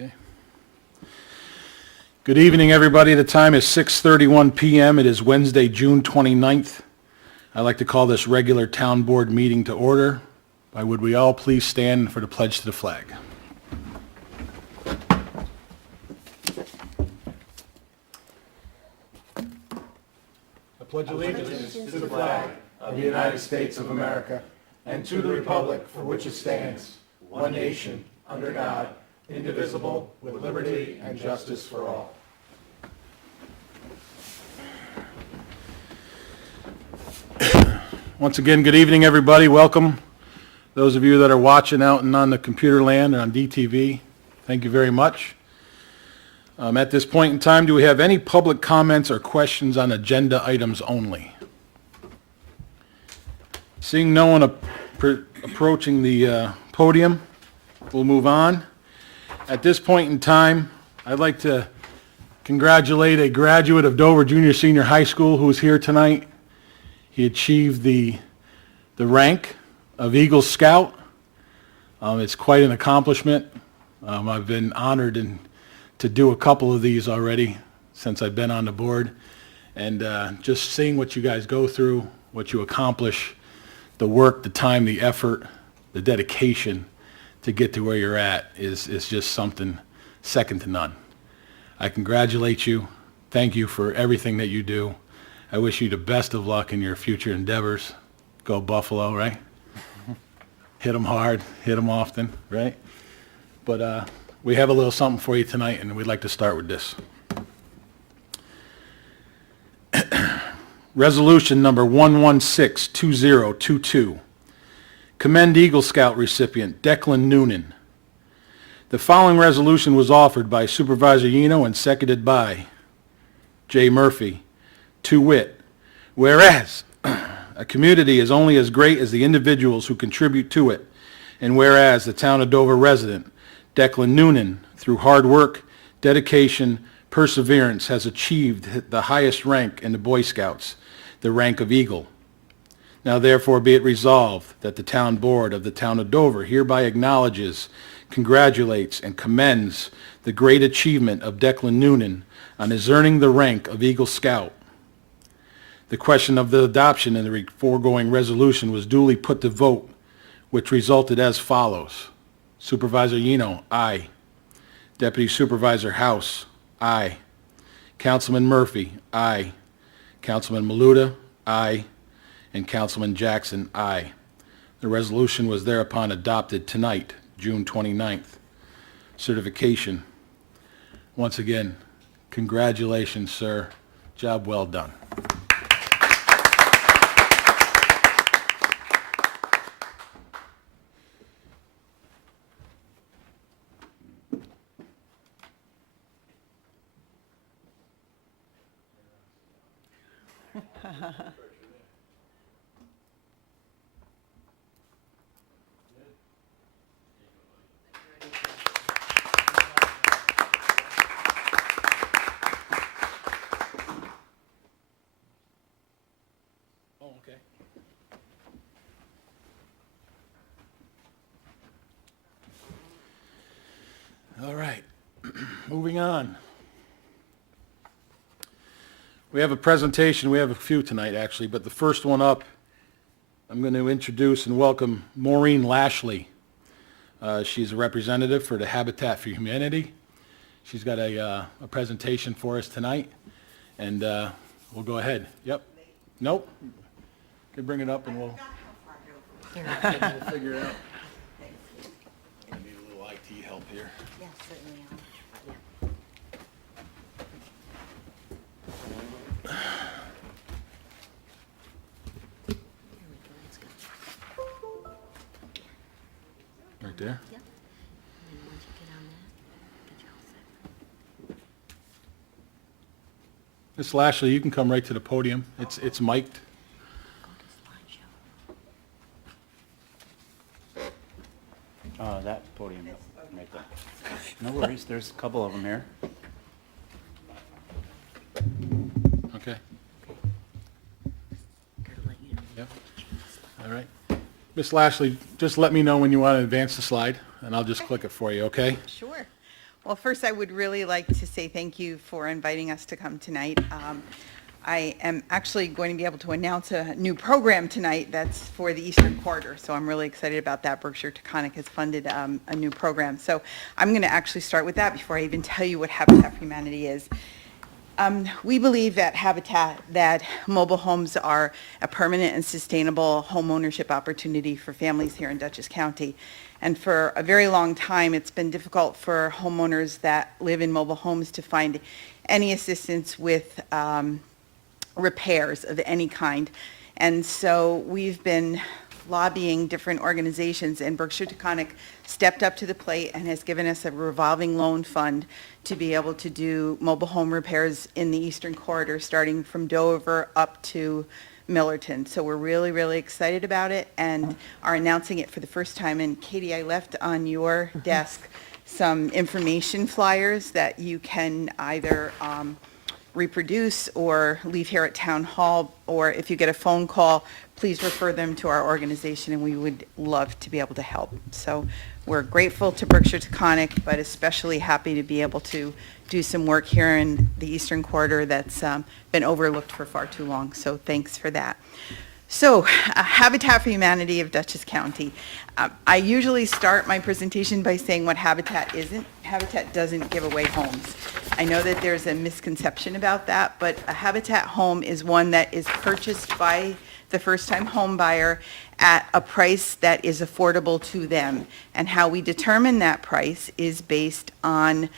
Okay. Good evening, everybody. The time is 6:31 p.m. It is Wednesday, June 29th. I'd like to call this regular town board meeting to order. Why would we all please stand for the pledge to the flag? I pledge allegiance to the flag of the United States of America and to the republic for which it stands, one nation, under God, indivisible, with liberty and justice for all. Once again, good evening, everybody. Welcome. Those of you that are watching out and on the computer land and on DTV, thank you very much. At this point in time, do we have any public comments or questions on agenda items only? Seeing no one approaching the podium, we'll move on. At this point in time, I'd like to congratulate a graduate of Dover Junior Senior High School who is here tonight. He achieved the rank of Eagle Scout. It's quite an accomplishment. I've been honored to do a couple of these already since I've been on the board. And just seeing what you guys go through, what you accomplish, the work, the time, the effort, the dedication to get to where you're at is just something second to none. I congratulate you. Thank you for everything that you do. I wish you the best of luck in your future endeavors. Go Buffalo, right? Hit them hard, hit them often, right? But we have a little something for you tonight, and we'd like to start with this. Resolution number 116-2022. Commend Eagle Scout recipient Declan Noonan. The following resolution was offered by Supervisor Yeno and seconded by Jay Murphy. To wit, whereas a community is only as great as the individuals who contribute to it, and whereas the town of Dover resident Declan Noonan, through hard work, dedication, perseverance, has achieved the highest rank in the Boy Scouts, the rank of Eagle. Now therefore be it resolved that the town board of the town of Dover hereby acknowledges, congratulates, and commends the great achievement of Declan Noonan on his earning the rank of Eagle Scout. The question of the adoption in the foregoing resolution was duly put to vote, which resulted as follows. Supervisor Yeno, aye. Deputy Supervisor House, aye. Councilman Murphy, aye. Councilman Maluta, aye. And Councilman Jackson, aye. The resolution was thereupon adopted tonight, June 29th. Certification. Once again, congratulations, sir. Job well done. Oh, okay. All right, moving on. We have a presentation. We have a few tonight, actually, but the first one up, I'm going to introduce and welcome Maureen Lashlee. She's a representative for the Habitat for Humanity. She's got a presentation for us tonight, and we'll go ahead. Yep. Nope. You can bring it up, and we'll figure it out. I need a little IT help here. Yes, certainly. Right there. Yep. And then once you get on that, get you all set. Miss Lashlee, you can come right to the podium. It's mic'd. Go to slideshow. That podium, right there. No worries, there's a couple of them here. Okay. Gotta let you know. Yep. All right. Miss Lashlee, just let me know when you want to advance the slide, and I'll just click it for you, okay? Sure. Well, first, I would really like to say thank you for inviting us to come tonight. I am actually going to be able to announce a new program tonight that's for the Eastern Quarter, so I'm really excited about that. Berkshire Taconic has funded a new program. So I'm going to actually start with that before I even tell you what Habitat for Humanity is. We believe at Habitat that mobile homes are a permanent and sustainable home ownership opportunity for families here in Dutchess County. And for a very long time, it's been difficult for homeowners that live in mobile homes to find any assistance with repairs of any kind. And so we've been lobbying different organizations, and Berkshire Taconic stepped up to the plate and has given us a revolving loan fund to be able to do mobile home repairs in the Eastern Corridor, starting from Dover up to Millerton. So we're really, really excited about it and are announcing it for the first time. And Katie, I left on your desk some information flyers that you can either reproduce or leave here at Town Hall, or if you get a phone call, please refer them to our organization, and we would love to be able to help. So we're grateful to Berkshire Taconic, but especially happy to be able to do some work here in the Eastern Quarter that's been overlooked for far too long. So thanks for that. So, Habitat for Humanity of Dutchess County. I usually start my presentation by saying what Habitat isn't. Habitat doesn't give away homes. I know that there's a misconception about that, but a Habitat home is one that is purchased by the first-time home buyer at a price that is affordable to them. And how we determine that price is based on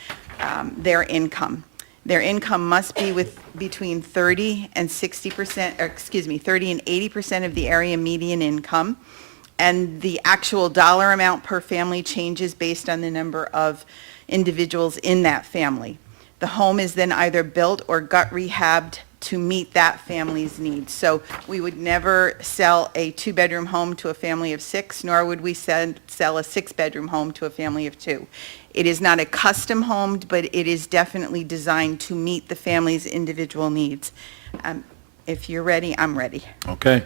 their income. Their income must be between 30 and 60%, or excuse me, 30 and 80% of the area median income. And the actual dollar amount per family changes based on the number of individuals in that family. The home is then either built or gut rehabbed to meet that family's needs. So we would never sell a 2-bedroom home to a family of 6, nor would we sell a 6-bedroom home to a family of 2. It is not a custom home, but it is definitely designed to meet the family's individual needs. If you're ready, I'm ready. Okay.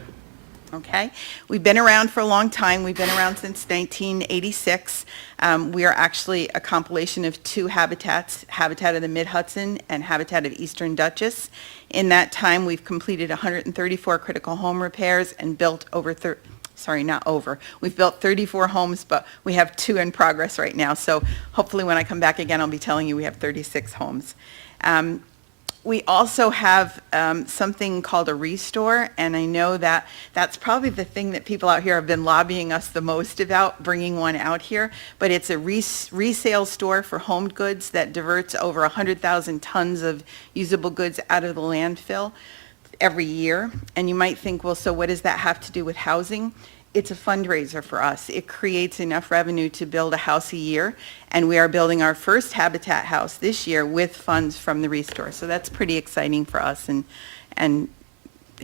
Okay? We've been around for a long time. We've been around since 1986. We are actually a compilation of 2 habitats, Habitat of the Mid-Hudson and Habitat of Eastern Dutchess. In that time, we've completed 134 critical home repairs and built we've built 34 homes, but we have 2 in progress right now. So hopefully when I come back again, I'll be telling you we have 36 homes. We also have something called a restore, and I know that that's probably the thing that people out here have been lobbying us the most about, bringing one out here, but it's a resale store for home goods that diverts over 100,000 tons of usable goods out of the landfill every year. And you might think, well, so what does that have to do with housing? It's a fundraiser for us. It creates enough revenue to build a house a year, and we are building our first Habitat house this year with funds from the Restore. So that's pretty exciting for us, and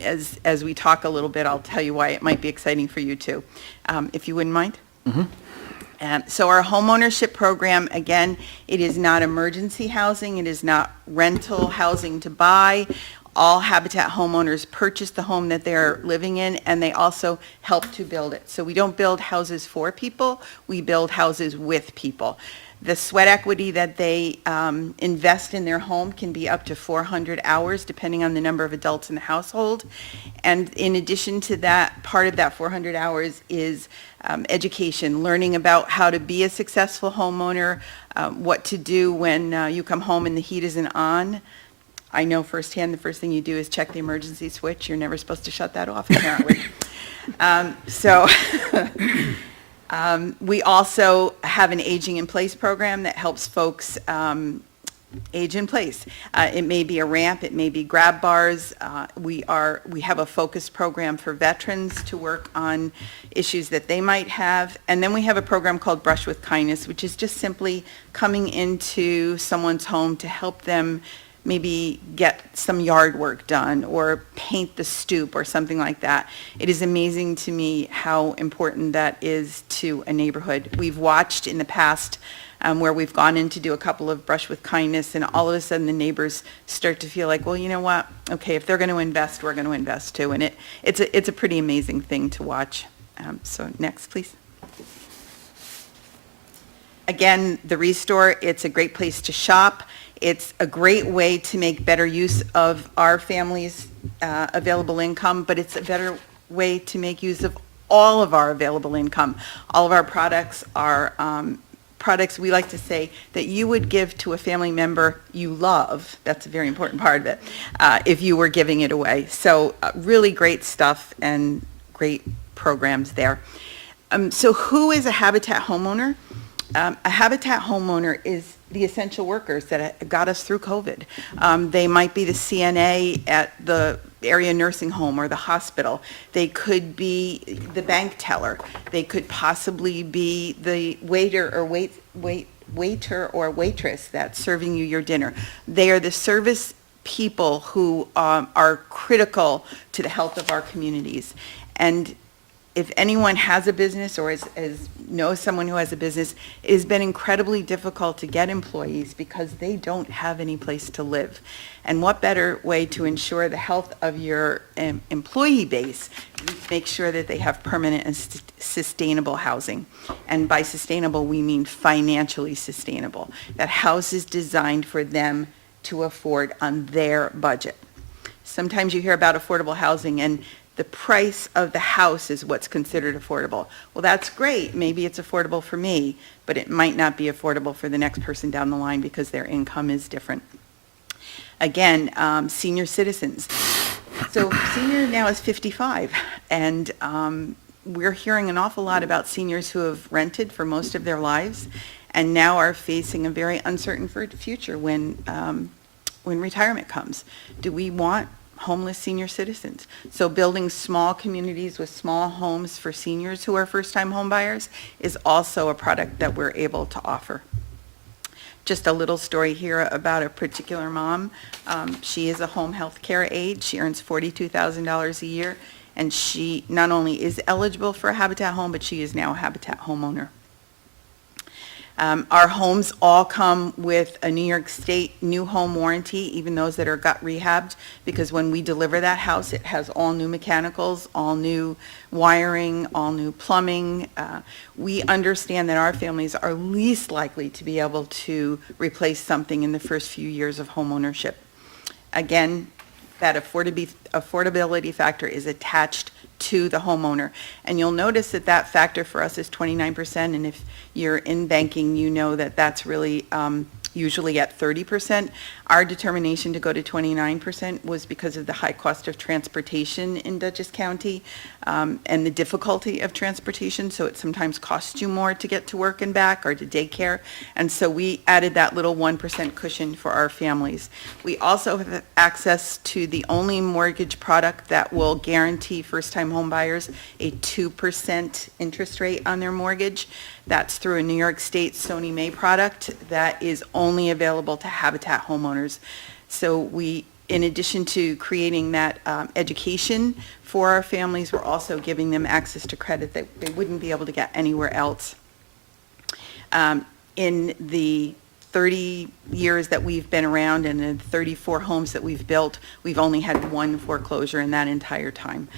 as we talk a little bit, I'll tell you why it might be exciting for you too, if you wouldn't mind. So our homeownership program, again, it is not emergency housing. It is not rental housing to buy. All Habitat homeowners purchase the home that they're living in, and they also help to build it. So we don't build houses for people, we build houses with people. The sweat equity that they invest in their home can be up to 400 hours, depending on the number of adults in the household. And in addition to that, part of that 400 hours is education, learning about how to be a successful homeowner, what to do when you come home and the heat isn't on. I know firsthand the first thing you do is check the emergency switch. You're never supposed to shut that off, apparently. We also have an aging in place program that helps folks age in place. It may be a ramp, it may be grab bars. We have a focused program for veterans to work on issues that they might have. And then we have a program called Brush with Kindness, which is just simply coming into someone's home to help them maybe get some yard work done or paint the stoop or something like that. It is amazing to me how important that is to a neighborhood. We've watched in the past where we've gone in to do a couple of Brush with Kindness, and all of a sudden the neighbors start to feel like, well, you know what? Okay, if they're going to invest, we're going to invest too. And it's a pretty amazing thing to watch. So next, please. Again, the Restore, it's a great place to shop. It's a great way to make better use of our family's available income, but it's a better way to make use of all of our available income. All of our products are products we like to say that you would give to a family member you love. That's a very important part of it, if you were giving it away. So really great stuff and great programs there. So who is a Habitat homeowner? A Habitat homeowner is the essential workers that got us through COVID. They might be the CNA at the area nursing home or the hospital. They could be the bank teller. They could possibly be the waiter or waiter or waitress that's serving you your dinner. They are the service people who are critical to the health of our communities. And if anyone has a business or knows someone who has a business, it has been incredibly difficult to get employees because they don't have any place to live. And what better way to ensure the health of your employee base is to make sure that they have permanent and sustainable housing. And by sustainable, we mean financially sustainable. That house is designed for them to afford on their budget. Sometimes you hear about affordable housing and the price of the house is what's considered affordable. Well, that's great. Maybe it's affordable for me, but it might not be affordable for the next person down the line because their income is different. Again, senior citizens. So senior now is 55, and we're hearing an awful lot about seniors who have rented for most of their lives and now are facing a very uncertain future when retirement comes. Do we want homeless senior citizens? So building small communities with small homes for seniors who are first-time home buyers is also a product that we're able to offer. Just a little story here about a particular mom. She is a home health care aide. She earns $42,000 a year, and she not only is eligible for a Habitat home, but she is now a Habitat homeowner. Our homes all come with a New York State new home warranty, even those that are gut rehabbed, because when we deliver that house, it has all new mechanicals, all new wiring, all new plumbing. We understand that our families are least likely to be able to replace something in the first few years of home ownership. Again, that affordability factor is attached to the homeowner. And you'll notice that that factor for us is 29%, and if you're in banking, you know that that's really usually at 30%. Our determination to go to 29% was because of the high cost of transportation in Dutchess County and the difficulty of transportation, so it sometimes costs you more to get to work and back or to daycare, and so we added that little 1% cushion for our families. We also have access to the only mortgage product that will guarantee first-time home buyers a 2% interest rate on their mortgage. That's through a New York State Sony May product that is only available to Habitat homeowners. So we, in addition to creating that education for our families, we're also giving them access to credit that they wouldn't be able to get anywhere else. In the 30 years that we've been around and the 34 homes that we've built, we've only had one foreclosure in that entire time.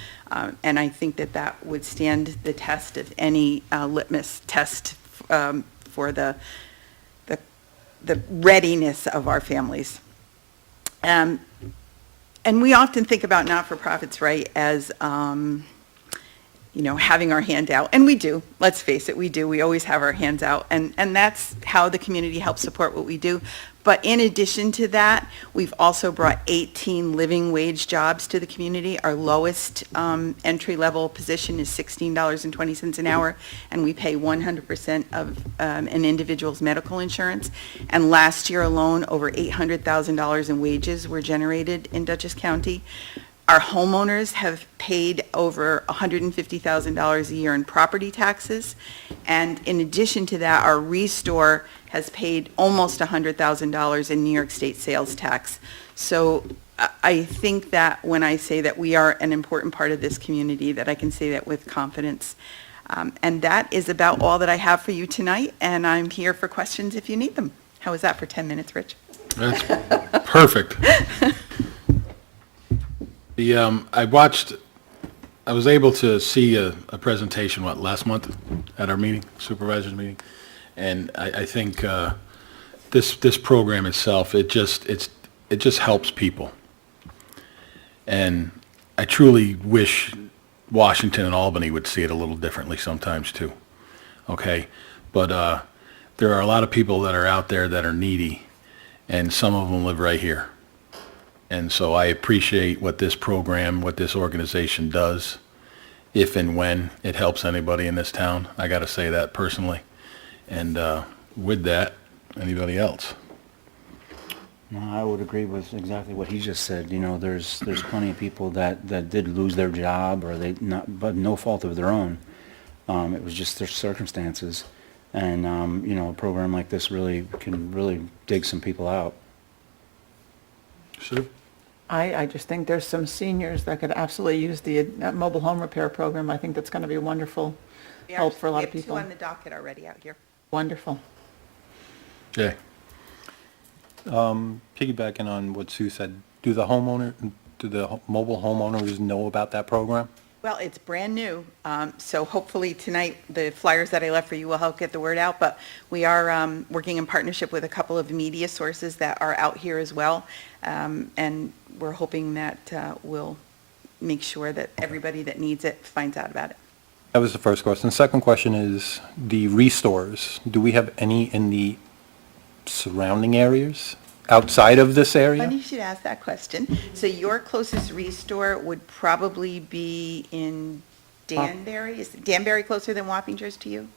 And I think that that would stand the test of any litmus test for the readiness of our families. And we often think about not-for-profits, right, as having our hand out, and we do. Let's face it, we do. We always have our hands out, and that's how the community helps support what we do. But in addition to that, we've also brought 18 living wage jobs to the community. Our lowest entry-level position is $16.20 an hour, and we pay 100% of an individual's medical insurance. And last year alone, over $800,000 in wages were generated in Dutchess County. Our homeowners have paid over $150,000 a year in property taxes, and in addition to that, our Restore has paid almost $100,000 in New York State sales tax. So I think that when I say that we are an important part of this community, that I can say that with confidence. And that is about all that I have for you tonight, and I'm here for questions if you need them. How was that for 10 minutes, Rich? That's perfect. I was able to see a presentation, last month at our meeting, supervisors meeting, And I think this program itself, it just helps people. And I truly wish Washington and Albany would see it a little differently sometimes too, okay? But there are a lot of people that are out there that are needy, and some of them live right here. And so I appreciate what this program, what this organization does, if and when it helps anybody in this town. I got to say that personally. And with that, anybody else? No, I would agree with exactly what he just said. You know, there's plenty of people that did lose their job, or but no fault of their own. It was just their circumstances. And, you know, a program like this can really dig some people out. Sue? I just think there's some seniors that could absolutely use the mobile home repair program. I think that's going to be a wonderful help for a lot of We people. have 2 on the docket already out here. Wonderful. Jay? Piggybacking on what Sue said, do the mobile homeowners know about that program? Well, it's brand new, so hopefully tonight, the flyers that I left for you will help get the word out, but we are working in partnership with a couple of media sources that are out here as well, and we're hoping that we'll make sure that everybody that needs it finds out about it. That was the first question. The second question is the restores. Do we have any in the surrounding areas, outside of this area? Funny you should ask that question. So your closest restore would probably be in Danbury? Is Danbury closer than Wappingers to you?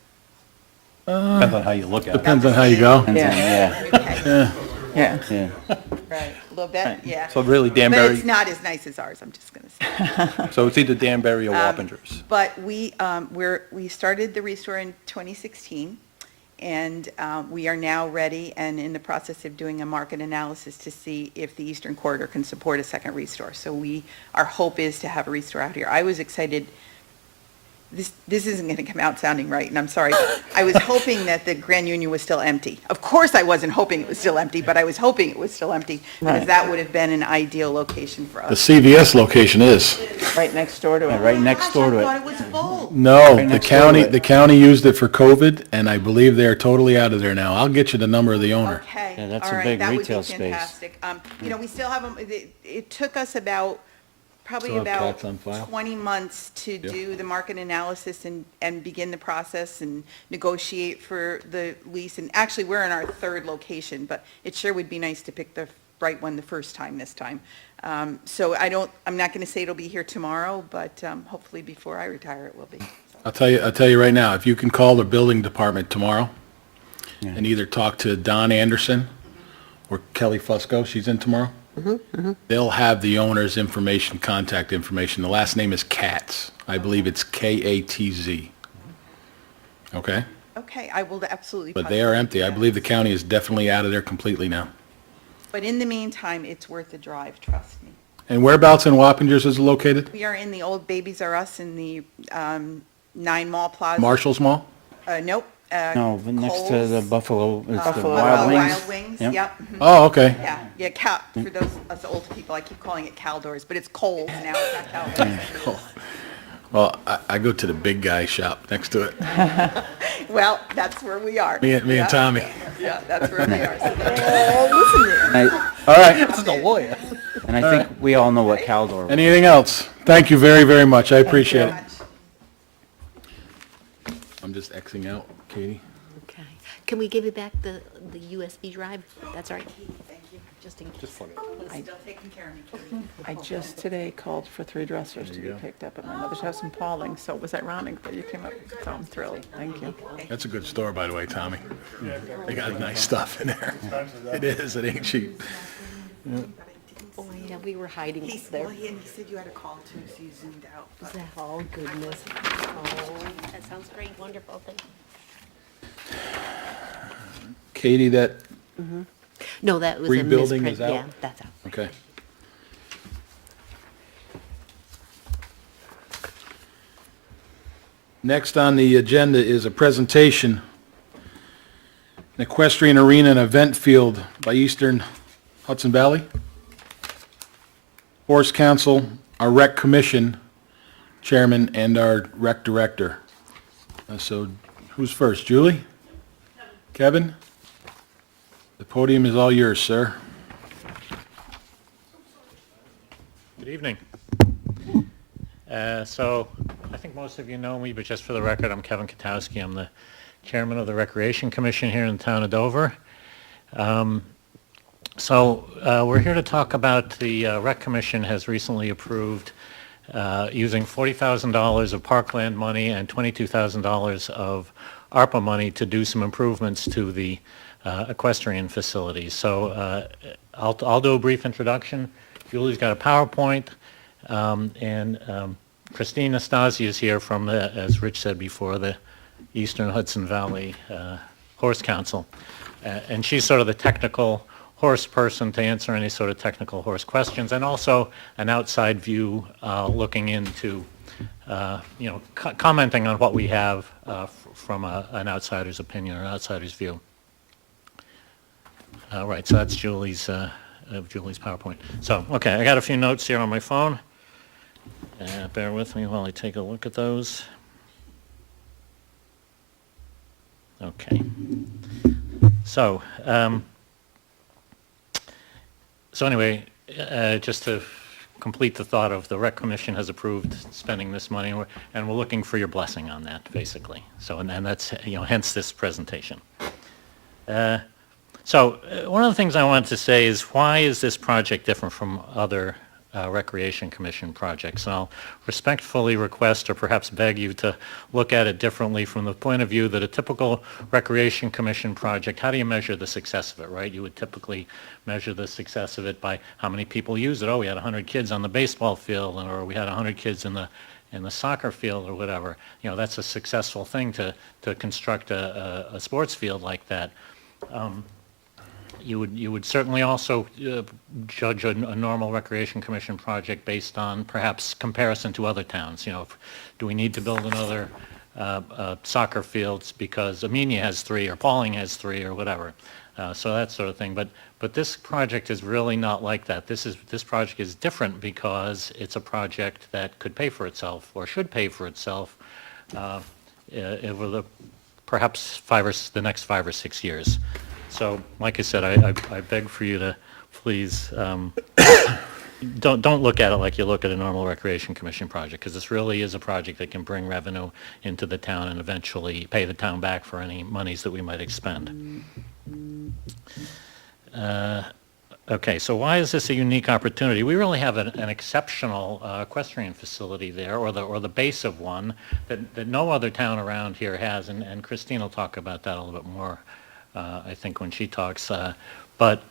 Depends on how you look at it. Depends on how you go. Yeah, Okay, Yeah. yeah. right, a little bit, yeah. So really But Danbury, it's not as nice as ours, I'm just going to say. so it's either Danbury or Wappingers. But we started the restore in 2016, and we are now ready and in the process of doing a market analysis to see if the Eastern Corridor can support a second restore. So our hope is to have a restore out here. I was excited. This isn't going to come out sounding right, and I'm sorry. I was hoping that the Grand Union was still empty. Of course, I wasn't hoping it was still empty, but I was hoping it was still empty, because Right. that would have been an ideal location for The us. CVS location is. Right next door to Yeah, it. right next door to I thought it. it was full. No, Right the next door to county, it. the county used it for COVID, and I believe they're totally out of there now. I'll get you the number of the owner. Okay. Yeah, that's all a right, big that would be retail space. fantastic. You know, we still have them, it took us probably Still have about cats on file? 20 months to Yeah. do the market analysis and begin the process and negotiate for the lease. And actually, we're in our 3rd location, but it sure would be nice to pick the right one the first time this time. So I'm not going to say it'll be here tomorrow, but hopefully before I retire, it will be. I'll tell you right now, if you can call the building department tomorrow and either talk to Don Anderson or Kelly Fusco, she's in tomorrow. They'll have the owner's information, contact information. The last name is Katz. I believe it's Katz. Okay? Okay, I will absolutely. But they are possibly empty. do I that. believe the county is definitely out of there completely now. But in the meantime, it's worth the drive, trust me. And whereabouts in Wappingers is it located? We are in the old Babies R Us in the 9 Mall Plaza. Marshall's Mall? Nope. No, but next to the Kohl's, Buffalo, it's the Buffalo Wild Wings. Wild Wings, Yep. yep. Oh, okay. Yeah, for those us old people, I keep calling it Caldors, but it's Kohl's now, it's not Caldors. Well, I go to the big guy shop next to it. Well, that's where we are. Me and Yeah, Tommy. Yeah, that's where we are. All right. This is a lawyer. And I think we all know what Caldor was. Anything else? Thank you very, very much. I appreciate it. I'm just Xing out, Katie. Okay. Can we give you back the USB drive? That's all right. Thank you. Just in case. Just plug it. Still taking care of me, Katie. I just today called for 3 dressers to be picked up at my mother's house in Pauling, so it was ironic that you came up, so I'm thrilled. Thank you. That's a good store, by the way, Tommy. They got nice stuff in there. It is, it ain't cheap. Oh, yeah, we were hiding He there. he said you had a call too, so you zoomed out. Was that, oh, goodness. Oh, that sounds great, wonderful. Katie, that, No, that was a Rebuilding misprint. is out? Yeah, that's out. okay. Next on the agenda is a presentation, an equestrian arena and event field by Eastern Hudson Valley. Horse Council, our rec commission chairman, and our rec director. So who's first, Julie? Kevin, the podium is all yours, sir. Good evening. So I think most of you know me, but just for the record, I'm Kevin Katowski. I'm the chairman of the Recreation Commission here in the town of Dover. We're here to talk about the Rec Commission has recently approved using $40,000 of parkland money and $22,000 of ARPA money to do some improvements to the equestrian facilities. So I'll do a brief introduction. Julie's got a PowerPoint, and Christine Nastasi is here from, as Rich said before, the Eastern Hudson Valley Horse Council. And she's sort of the technical horse person to answer any sort of technical horse questions, and also an outside view looking into, commenting on what we have from an outsider's opinion or an outsider's view. Right, so that's Julie's PowerPoint. So, okay, I got a few notes here on my phone. Bear with me while I take a look at those. Okay. So anyway, just to complete the thought of the Rec Commission has approved spending this money, and we're looking for your blessing on that, basically. So, and that's, hence this presentation. One of the things I wanted to say is, why is this project different from other Recreation Commission projects? And I'll respectfully request or perhaps beg you to look at it differently from the point of view that a typical Recreation Commission project, how do you measure the success of it, right? You would typically measure the success of it by how many people use it. Oh, we had 100 kids on the baseball field, or we had 100 kids in the soccer field, or whatever. That's a successful thing to construct a sports field like that. You would certainly also judge a normal Recreation Commission project based on perhaps comparison to other towns. Do we need to build another soccer fields because Amenia has 3 or Pauling has 3 or whatever. So that sort of thing. But this project is really not like that. This project is different because it's a project that could pay for itself or should pay for itself over perhaps the next 5 or 6 years. So, like I said, I beg for you to please don't look at it like you look at a normal Recreation Commission project, because this really is a project that can bring revenue into the town and eventually pay the town back for any monies that we might expend. Okay, so why is this a unique opportunity? We really have an exceptional equestrian facility there, or the base of one that no other town around here has, and Christine will talk about that a little bit more. I think when she talks, but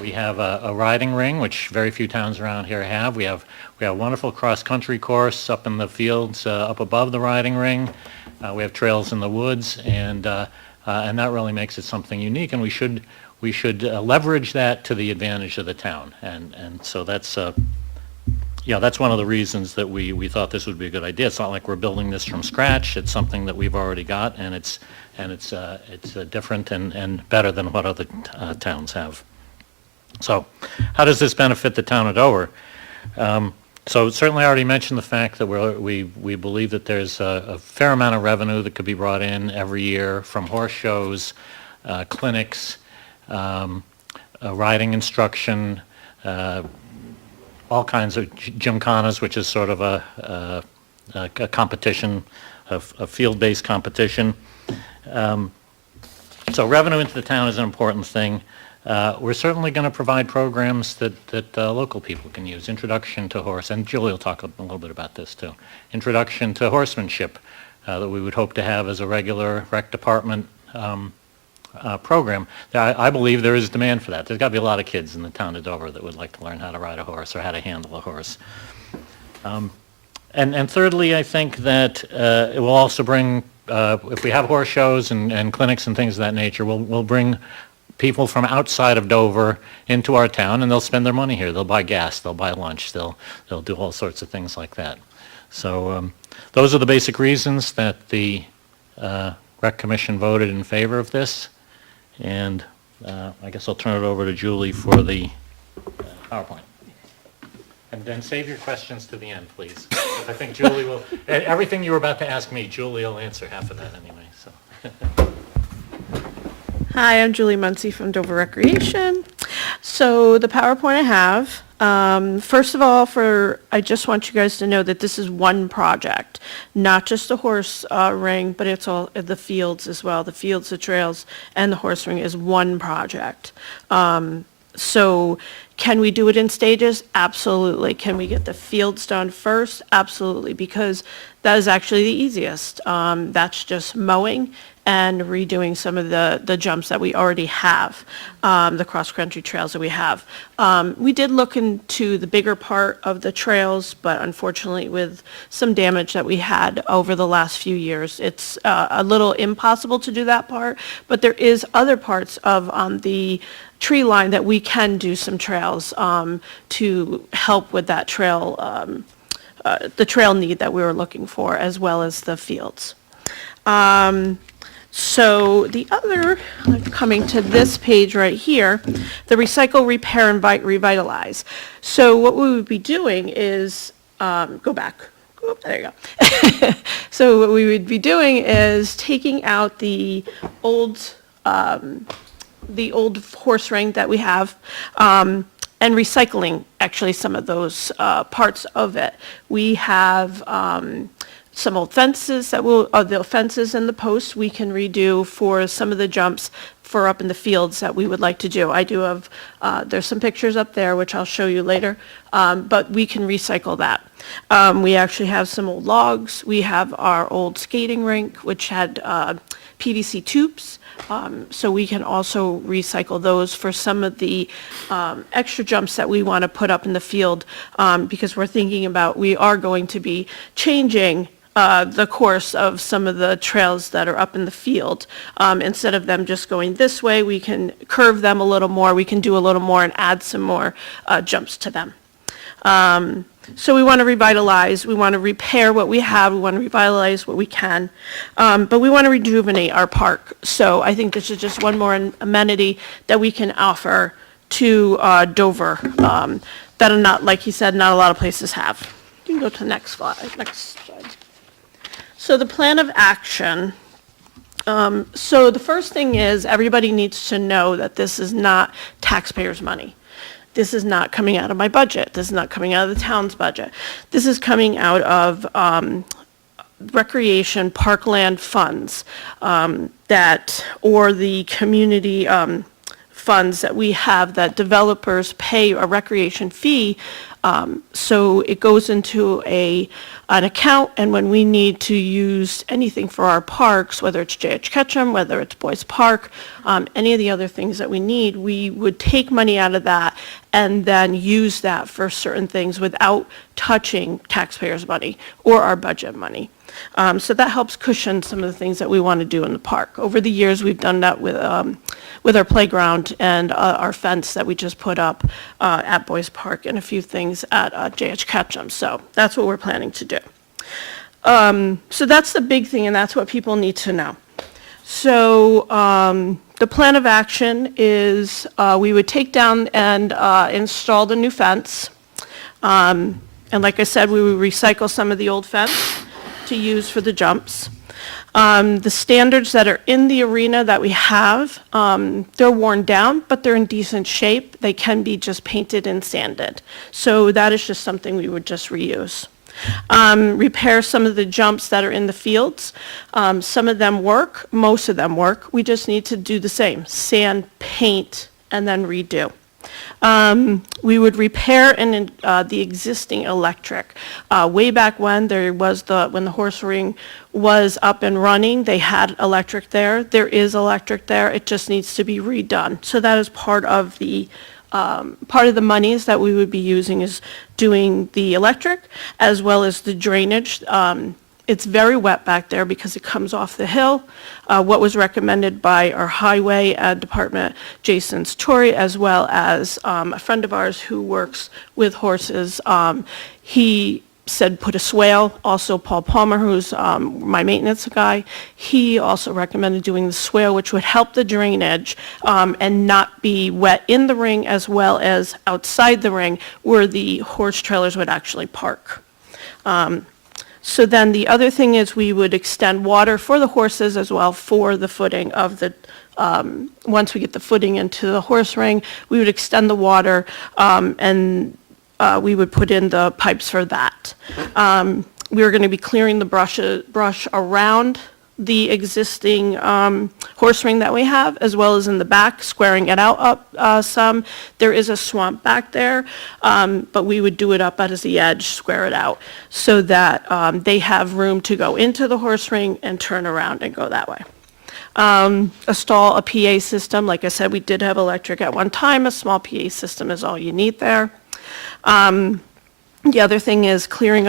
we have a riding ring, which very few towns around here have. We have a wonderful cross-country course up in the fields, up above the riding ring. We have trails in the woods, and that really makes it something unique. And we should leverage that to the advantage of the town. And so that's that's one of the reasons that we thought this would be a good idea. It's not like we're building this from scratch. It's something that we've already got, and it's different and better than what other towns have. So how does this benefit the town of Dover? So certainly I already mentioned the fact that we believe that there's a fair amount of revenue that could be brought in every year from horse shows, clinics, riding instruction, all kinds of gymkhanas, which is sort of a competition, a field-based competition. So revenue into the town is an important thing. We're certainly going to provide programs that local people can use. Introduction to horse, and Julie will talk a little bit about this too. Introduction to horsemanship that we would hope to have as a regular rec department program. I believe there is demand for that. There's got to be a lot of kids in the town of Dover that would like to learn how to ride a horse or how to handle a horse. And thirdly, I think that it will also bring, if we have horse shows and clinics and things of that nature, we'll bring people from outside of Dover into our town, and they'll spend their money here. They'll buy gas, they'll buy lunch, they'll do all sorts of things like that. So those are the basic reasons that the Rec Commission voted in favor of this. And I guess I'll turn it over to Julie for the PowerPoint. And then save your questions to the end, please. I think Julie will, everything you were about to ask me, Julie will answer half of that anyway. So. Hi, I'm Julie Muncy from Dover Recreation. So the PowerPoint I have, first of all, I just want you guys to know that this is one project, not just the horse ring, but it's all the fields as well. The fields, the trails, and the horse ring is one project. So can we do it in stages? Absolutely. Can we get the fields done first? Absolutely, because that is actually the easiest. That's just mowing and redoing some of the jumps that we already have, the cross-country trails that we have. We did look into the bigger part of the trails, but unfortunately with some damage that we had over the last few years, it's a little impossible to do that part, but there is other parts of the tree line that we can do some trails to help with that trail, the trail need that we were looking for, as well as the fields. So the other, coming to this page right here, the recycle, repair, and revitalize. So what we would be doing is, go back. Oop, there you go. So what we would be doing is taking out the old horse ring that we have, and recycling actually some of those parts of it. We have some old fences the fences and the posts we can redo for some of the jumps for up in the fields that we would like to do. I do have, there's some pictures up there which I'll show you later, but we can recycle that. We actually have some old logs. We have our old skating rink which had PVC tubes. So we can also recycle those for some of the extra jumps that we want to put up in the field, because we're thinking about, we are going to be changing the course of some of the trails that are up in the field. Instead of them just going this way, we can curve them a little more, we can do a little more and add some more jumps to them. So we want to revitalize, we want to repair what we have, we want to revitalize what we can, but we want to rejuvenate our park. So I think this is just one more amenity that we can offer to Dover, that are not, like he said, not a lot of places have. You can go to the next slide. So the plan of action. So the first thing is, everybody needs to know that this is not taxpayers' money. This is not coming out of my budget. This is not coming out of the town's budget. This is coming out of recreation parkland funds or the community funds that we have, that developers pay a recreation fee. So it goes into an account, and when we need to use anything for our parks, whether it's J.H. Ketchum, whether it's Boys Park, any of the other things that we need, we would take money out of that and then use that for certain things without touching taxpayers' money or our budget money. So that helps cushion some of the things that we want to do in the park. Over the years, we've done that with our playground and our fence that we just put up at Boys Park, and a few things at J.H. Ketchum. So that's what we're planning to do. So that's the big thing, and that's what people need to know. So the plan of action is we would take down and install the new fence. And like I said, we would recycle some of the old fence to use for the jumps. The standards that are in the arena that we have, they're worn down, but they're in decent shape. They can be just painted and sanded. So that is just something we would just reuse. Repair some of the jumps that are in the fields. Some of them work, most of them work. We just need to do the same, sand, paint, and then redo. We would repair the existing electric. Way back when when the horse ring was up and running, they had electric there. There is electric there. It just needs to be redone. So that is part of the monies that we would be using, is doing the electric as well as the drainage. It's very wet back there because it comes off the hill. What was recommended by our highway department, Jason Story, as well as a friend of ours who works with horses, he said put a swale. Also Paul Palmer, who's my maintenance guy, he also recommended doing the swale, which would help the drainage and not be wet in the ring as well as outside the ring where the horse trailers would actually park. So then the other thing is we would extend water for the horses as well for the footing of the once we get the footing into the horse ring, we would extend the water, and we would put in the pipes for that. We were going to be clearing the brush around the existing horse ring that we have, as well as in the back, squaring it out up some. There is a swamp back there, but we would do it up as the edge, square it out, so that they have room to go into the horse ring and turn around and go that way. Install a PA system. Like I said, we did have electric at one time. A small PA system is all you need there. The other thing is clearing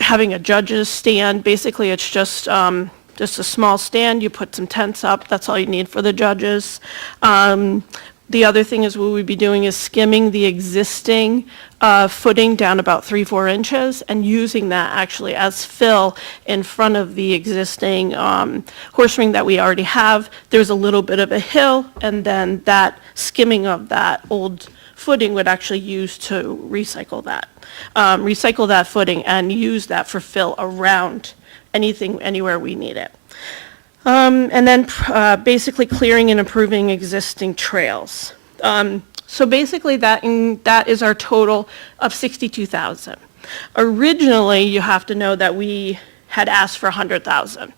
having a judge's stand. Basically, it's just a small stand. You put some tents up. That's all you need for the judges. The other thing is what we'd be doing is skimming the existing footing down about 3-4 inches and using that actually as fill in front of the existing horse ring that we already have. There's a little bit of a hill, and then that skimming of that old footing would actually use to recycle that footing and use that for fill around anywhere we need it. And then basically clearing and improving existing trails. So basically that is our total of $62,000. Originally, you have to know that we had asked for $100,000.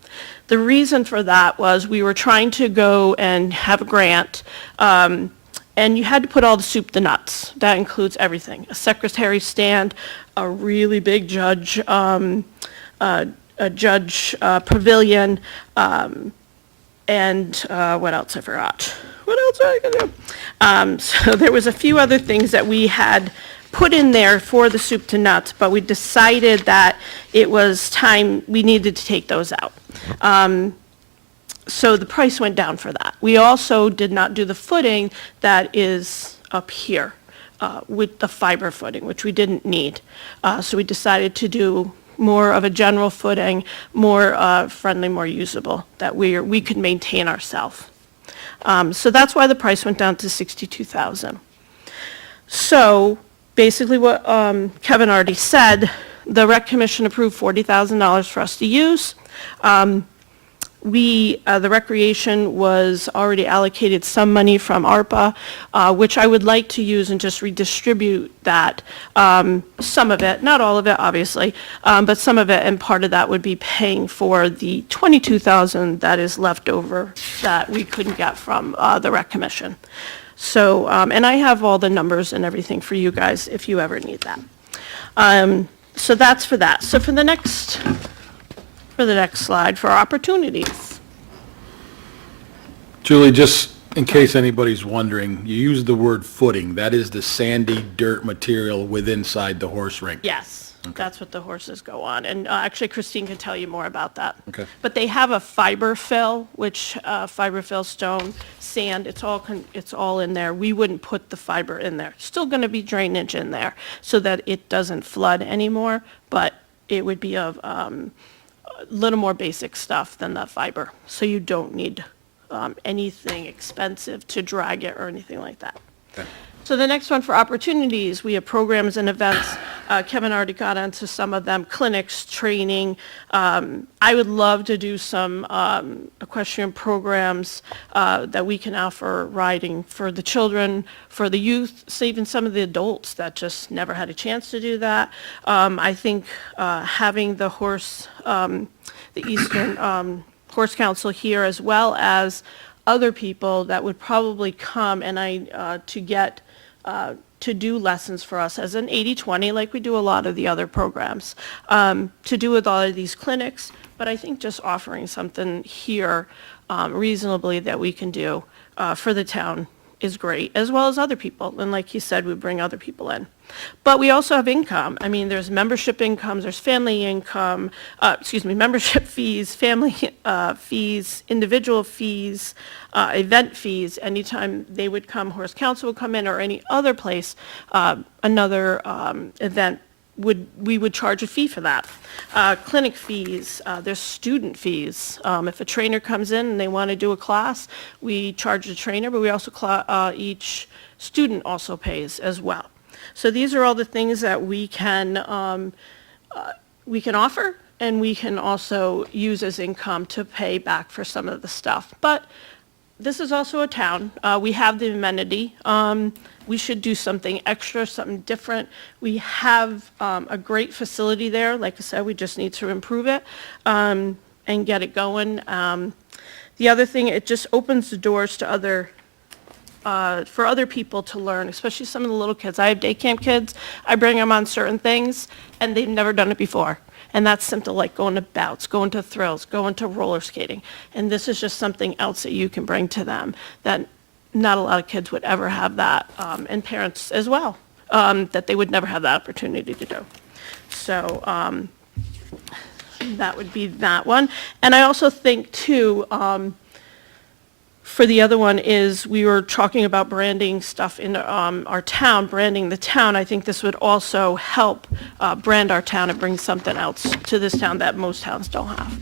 The reason for that was we were trying to go and have a grant, and you had to put all the soup to nuts. That includes everything: a secretary stand, a really big judge pavilion, and what else I forgot? What else are I gonna do? So there was a few other things that we had put in there for the soup to nuts, but we decided that it was time, we needed to take those out. So the price went down for that. We also did not do the footing that is up here with the fiber footing, which we didn't need. So we decided to do more of a general footing, more friendly, more usable, that we could maintain ourselves. So that's why the price went down to $62,000. So basically what Kevin already said, the Rec Commission approved $40,000 for us to use. The Recreation was already allocated some money from ARPA, which I would like to use and just redistribute that, some of it, not all of it, obviously, but some of it, and part of that would be paying for the $22,000 that is left over that we couldn't get from the Rec Commission. So, and I have all the numbers and everything for you guys if you ever need that. So that's for that. So for the next slide, for opportunities. Julie, just in case anybody's wondering, you used the word footing. That is the sandy dirt material inside the horse ring. Yes, that's what the horses go on. And actually, Christine can tell you more about that. Okay. But they have a fiber fill, which fiber fill, stone, sand, it's all in there. We wouldn't put the fiber in there. Still going to be drainage in there so that it doesn't flood anymore, but it would be of a little more basic stuff than the fiber. So you don't need anything expensive to drag it or anything like that. Okay. So the next one for opportunities, we have programs and events. Kevin already got into some of them, clinics, training. I would love to do some equestrian programs that we can offer riding for the children, for the youth, so even some of the adults that just never had a chance to do that. I think having the Eastern Horse Council here, as well as other people that would probably come and to do lessons for us as an 80-20, like we do a lot of the other programs, to do with all of these clinics. But I think just offering something here reasonably that we can do for the town is great, as well as other people. And like you said, we bring other people in. But we also have income. I mean, there's membership incomes, there's family income, membership fees, family fees, individual fees, event fees. Anytime they would come, Horse Council would come in, or any other place, another event, we would charge a fee for that. Clinic fees, there's student fees. If a trainer comes in and they want to do a class, we charge the trainer, but we also, each student also pays as well. So these are all the things that we can offer and we can also use as income to pay back for some of the stuff. But this is also a town. We have the amenity. We should do something extra, something different. We have a great facility there. Like I said, we just need to improve it and get it going. The other thing, it just opens the doors to for other people to learn, especially some of the little kids. I have day camp kids. I bring them on certain things, and they've never done it before. And that's simple, like going to bouts, going to thrills, going to roller skating. And this is just something else that you can bring to them that not a lot of kids would ever have that, and parents as well, that they would never have that opportunity to do. So that would be that one. And I also think too, for the other one is, we were talking about branding stuff in our town, branding the town. I think this would also help brand our town and bring something else to this town that most towns don't have.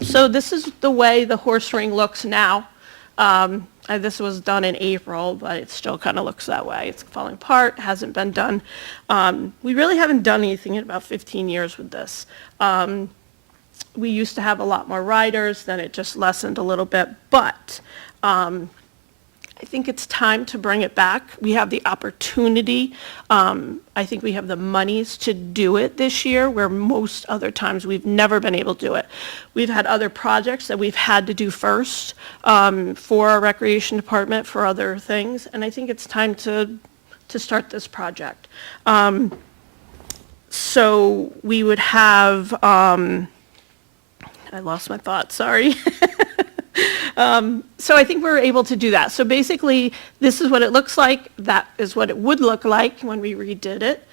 So this is the way the horse ring looks now. This was done in April, but it still kind of looks that way. It's falling apart, hasn't been done. We really haven't done anything in about 15 years with this. We used to have a lot more riders, then it just lessened a little bit, but I think it's time to bring it back. We have the opportunity. I think we have the monies to do it this year, where most other times we've never been able to do it. We've had other projects that we've had to do first for our recreation department, for other things, and I think it's time to start this project. So we would have, I lost my thought, sorry. So I think we're able to do that. So basically, this is what it looks like. That is what it would look like when we redid it.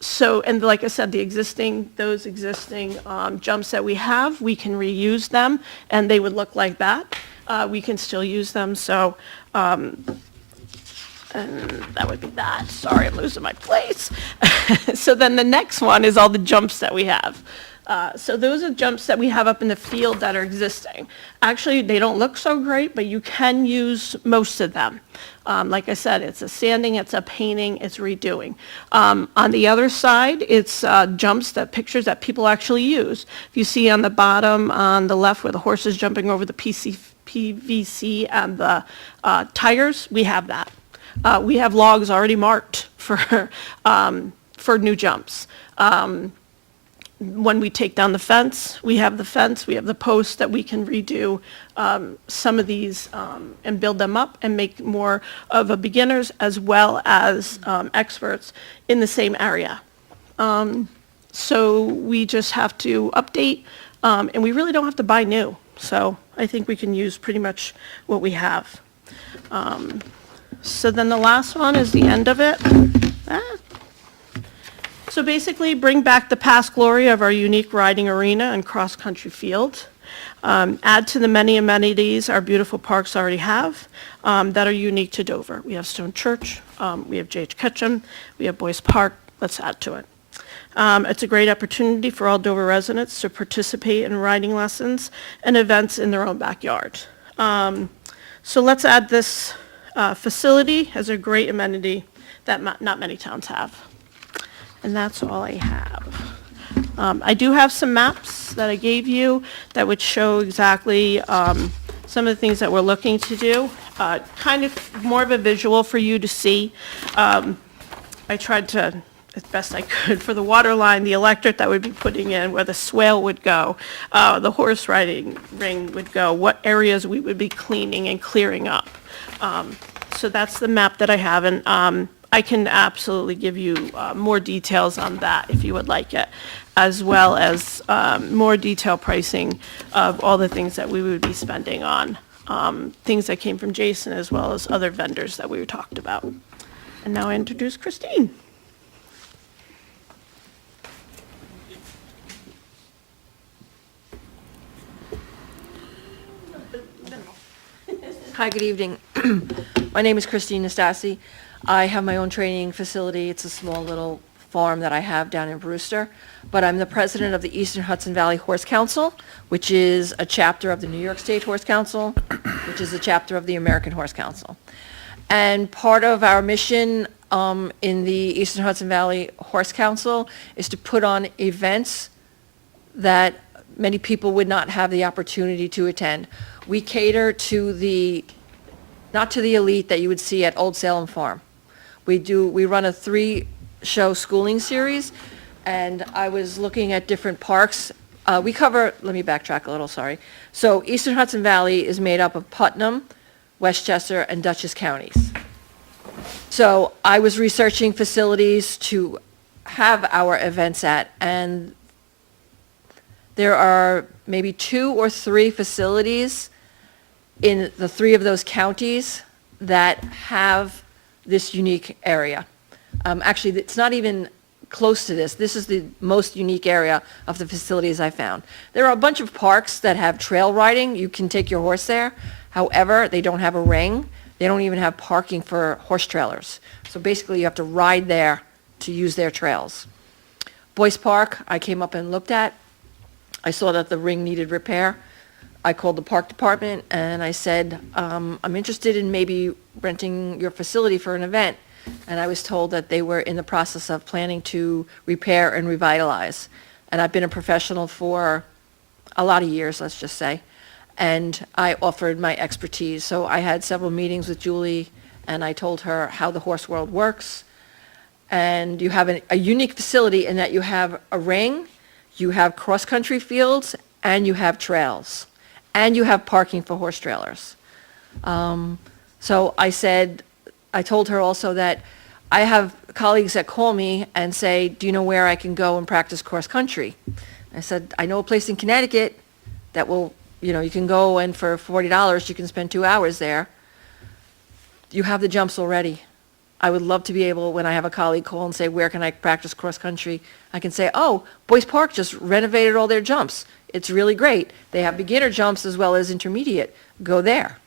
So, and like I said, those existing jumps that we have, we can reuse them, and they would look like that. We can still use them, so, and that would be that. Sorry, I'm losing my place. So then the next one is all the jumps that we have. So those are jumps that we have up in the field that are existing. Actually, they don't look so great, but you can use most of them. Like I said, it's a sanding, it's a painting, it's redoing. On the other side, it's pictures that people actually use. If you see on the bottom, on the left, where the horse is jumping over the PVC and the tires, we have that. We have logs already marked for new jumps. When we take down the fence, we have the posts that we can redo some of these and build them up and make more of a beginners as well as experts in the same area. So we just have to update, and we really don't have to buy new. So I think we can use pretty much what we have. So then the last one is the end of it. So basically, bring back the past glory of our unique riding arena and cross-country field. Add to the many amenities our beautiful parks already have that are unique to Dover. We have Stone Church, we have J.H. Ketchum, we have Boyce Park. Let's add to it. It's a great opportunity for all Dover residents to participate in riding lessons and events in their own backyard. So let's add this facility as a great amenity that not many towns have. And that's all I have. I do have some maps that I gave you that would show exactly some of the things that we're looking to do. Kind of more of a visual for you to see. I tried to, as best I could, for the water line, the electric that we'd be putting in, where the swale would go, the horse riding ring would go, what areas we would be cleaning and clearing up. So that's the map that I have, and I can absolutely give you more details on that if you would like it, as well as more detailed pricing of all the things that we would be spending on, things that came from Jason as well as other vendors that we talked about. And now I introduce Christine. Hi, good evening. My name is Christine Nastasi. I have my own training facility. It's a small little farm that I have down in Brewster, but I'm the president of the Eastern Hudson Valley Horse Council, which is a chapter of the New York State Horse Council, which is a chapter of the American Horse Council. And part of our mission in the Eastern Hudson Valley Horse Council is to put on events that many people would not have the opportunity to attend. We cater to not to the elite that you would see at Old Salem Farm. We run a 3-show schooling series, and I was looking at different parks. Let me backtrack a little, sorry. So Eastern Hudson Valley is made up of Putnam, Westchester, and Dutchess counties. So I was researching facilities to have our events at, and there are maybe 2 or 3 facilities in the 3 of those counties that have this unique area. Actually, it's not even close to this. This is the most unique area of the facilities I found. There are a bunch of parks that have trail riding. You can take your horse there. However, they don't have a ring. They don't even have parking for horse trailers. So basically, you have to ride there to use their trails. Boyce Park, I came up and looked at. I saw that the ring needed repair. I called the park department and I said, I'm interested in maybe renting your facility for an event. And I was told that they were in the process of planning to repair and revitalize. And I've been a professional for a lot of years, let's just say. And I offered my expertise. So I had several meetings with Julie and I told her how the horse world works. And you have a unique facility in that you have a ring, you have cross-country fields, and you have trails. And you have parking for horse trailers. So I told her also that I have colleagues that call me and say, do you know where I can go and practice cross-country? I said, I know a place in Connecticut that will, you can go and for $40 you can spend 2 hours there. You have the jumps already. I would love to be able, when I have a colleague call and say, where can I practice cross-country? I can say, oh, Boyce Park just renovated all their jumps. It's really great. They have beginner jumps as well as intermediate. Go there.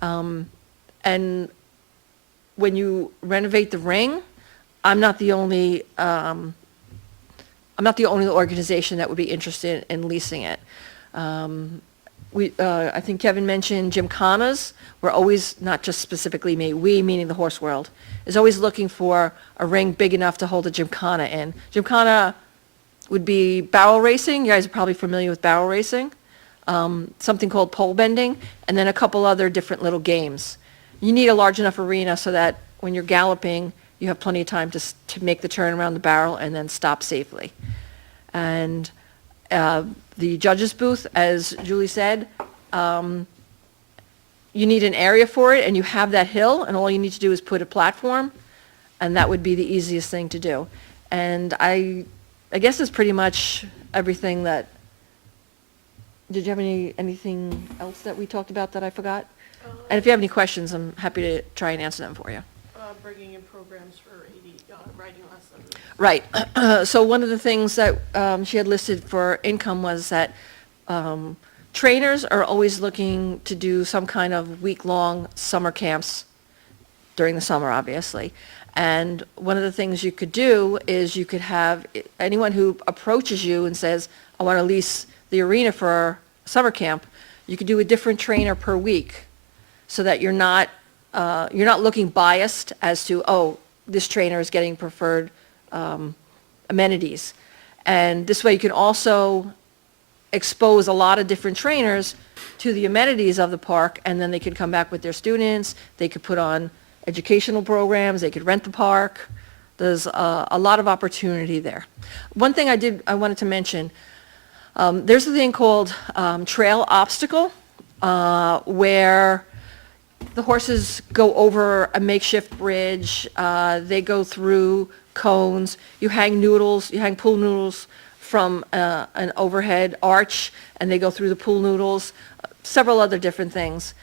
And when you renovate the ring, I'm not the only organization that would be interested in leasing it. I think Kevin mentioned gymkhanas. We're always, not just specifically me, we meaning the horse world, is always looking for a ring big enough to hold a gymkhana in. Gymkhana would be barrel racing. You guys are probably familiar with barrel racing. Something called pole bending, and then a couple other different little games. You need a large enough arena so that when you're galloping, you have plenty of time to make the turn around the barrel and then stop safely. And the judges booth, as Julie said, you need an area for it, and you have that hill, and all you need to do is put a platform, and that would be the easiest thing to do. And I guess it's pretty much everything that. Did you have anything else that we talked about that I forgot? And if you have any questions, I'm happy to try and answer them for you. Bringing in programs for riding lessons. Right. So one of the things that she had listed for income was that trainers are always looking to do some kind of week-long summer camps during the summer, obviously. And one of the things you could do is you could have anyone who approaches you and says, I want to lease the arena for summer camp, you could do a different trainer per week so that you're not looking biased as to, oh, this trainer is getting preferred amenities. And this way you can also expose a lot of different trainers to the amenities of the park, and then they could come back with their students, they could put on educational programs, they could rent the park. There's a lot of opportunity there. One thing I wanted to mention, there's a thing called trail obstacle, where the horses go over a makeshift bridge, they go through cones, you hang pool noodles from an overhead arch, and they go through the pool noodles, several other different things.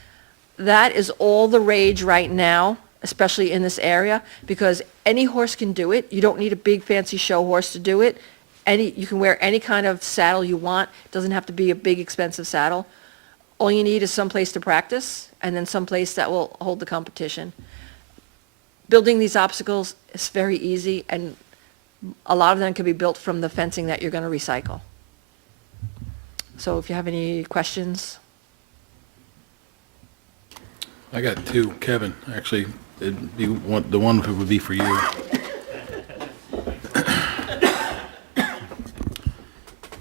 That is all the rage right now, especially in this area, because any horse can do it. You don't need a big fancy show horse to do it. You can wear any kind of saddle you want. It doesn't have to be a big expensive saddle. All you need is some place to practice, and then some place that will hold the competition. Building these obstacles is very easy, and a lot of them can be built from the fencing that you're going to recycle. So if you have any questions. I got 2, Kevin, actually. The one would be for you.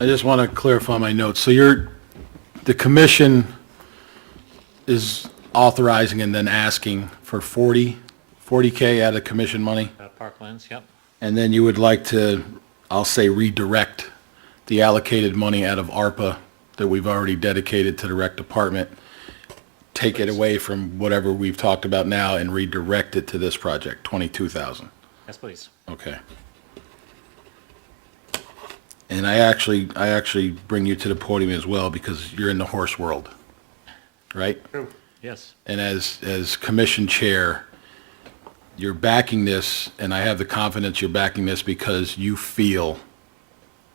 I just want to clarify my notes. So the commission is authorizing and then asking for 40K out of commission money? Parklands, yep. And then you would like to, I'll say, redirect the allocated money out of ARPA that we've already dedicated to the rec department, take it away from whatever we've talked about now and redirect it to this project, 22,000. Yes, please. Okay. And I actually bring you to the podium as well because you're in the horse world, right? True. Yes. And as commission chair, you're backing this, and I have the confidence you're backing this because you feel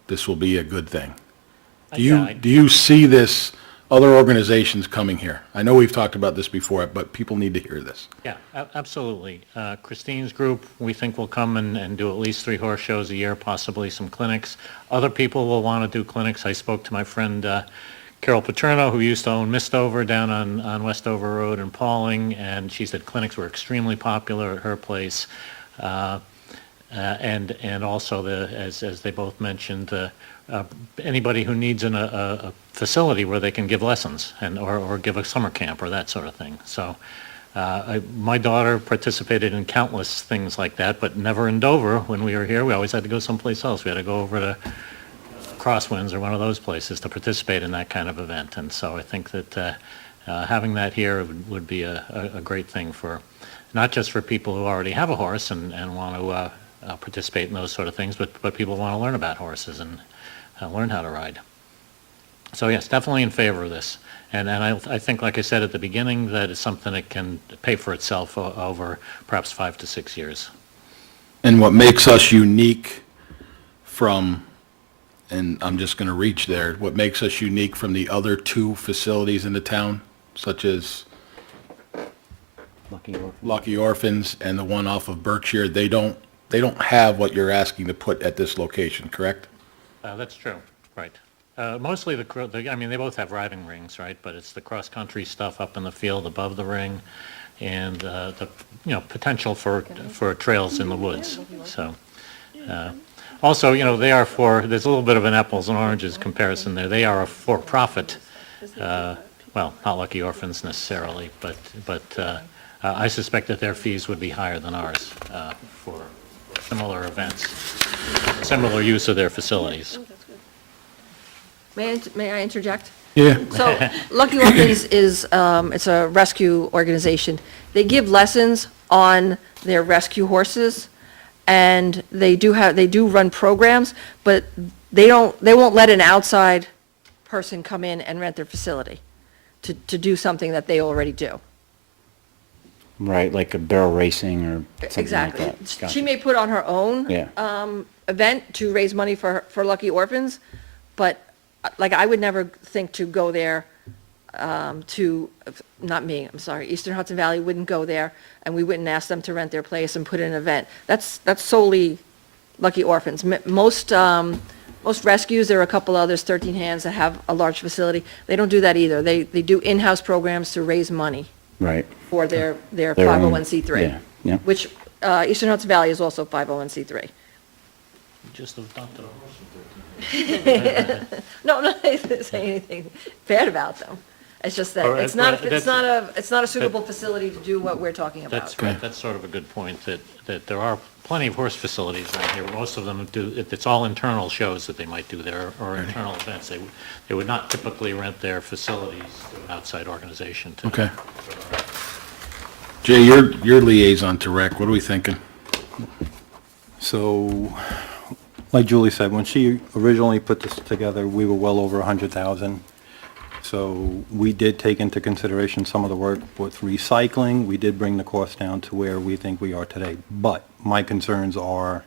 this will be a good thing. Do you see this, other organizations coming here? I know we've talked about this before, but people need to hear this. Yeah, absolutely. Christine's group, we think will come and do at least 3 horse shows a year, possibly some clinics. Other people will want to do clinics. I spoke to my friend Carol Paterno, who used to own Mistover down on Westover Road in Pauling, and she said clinics were extremely popular at her place. And also, as they both mentioned, anybody who needs a facility where they can give lessons or give a summer camp or that sort of thing. So my daughter participated in countless things like that, but never in Dover when we were here. We always had to go someplace else. We had to go over to Crosswinds or one of those places to participate in that kind of event. And so I think that having that here would be a great thing for, not just for people who already have a horse and want to participate in those sort of things, but people want to learn about horses and learn how to ride. So yes, definitely in favor of this. And I think, like I said at the beginning, that it's something that can pay for itself over perhaps 5 to 6 years. And what makes us unique from, and I'm just going to reach there, what makes us unique from the other 2 facilities in the town, such as Lucky Orphans and the one off of Berkshire, they don't have what you're asking to put at this location, correct? That's true, right. Mostly I mean, they both have riding rings, right? But it's the cross-country stuff up in the field above the ring and the potential for trails in the woods. So also, they are there's a little bit of an apples and oranges comparison there. They are a for-profit, well, not Lucky Orphans necessarily, but I suspect that their fees would be higher than ours for similar events, similar use of their facilities. May I interject? Yeah. So Lucky Orphans is, it's a rescue organization. They give lessons on their rescue horses, and they do run programs, but they won't let an outside person come in and rent their facility to do something that they already do. Right, like a barrel racing or something Exactly. like that. She Gotcha. may put on her own Yeah. event to raise money for Lucky Orphans, but like I would never think to go there not me, I'm sorry, Eastern Hudson Valley wouldn't go there, and we wouldn't ask them to rent their place and put in an event. That's solely Lucky Orphans. Most rescues, there are a couple others, 13 Hands, that have a large facility. They don't do that either. They do in-house programs to raise money Right. for their Their own- 501c3. yeah. Which Eastern Hudson Valley is also 501c3. Just adopted a horse. No, I'm not saying anything bad about them. It's just that All right, it's not well, it's not a suitable facility to do what we're talking about. That's right. That's sort of a good point, that there are plenty of horse facilities around here. Most of them do, it's all internal shows that they might do there, or internal events. They would not typically rent their facilities to an outside organization to. Okay. Jay, you're liaison to rec. What are we thinking? So, like Julie said, when she originally put this together, we were well over 100,000. So we did take into consideration some of the work with recycling. We did bring the cost down to where we think we are today. But my concerns are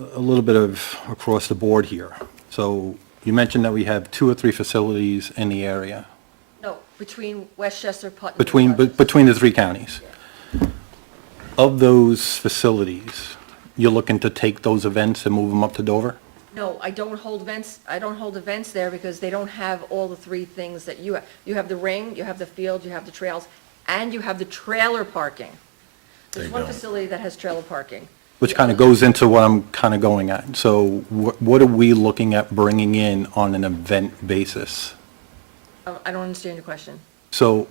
a little bit of across the board here. So you mentioned that we have 2 or 3 facilities in the area, No, between Westchester, Putnam. and between Dutchess. between the 3 counties. Of those facilities, you're looking to take those events and move them up to Dover? No, I don't hold events there because they don't have all the 3 things that you have. You have the ring, you have the field, you have the trails, and you have the trailer parking. There's one facility that has trailer parking. which kind of goes into what I'm kind of going at. So what are we looking at bringing in on an event basis? I don't understand your question. So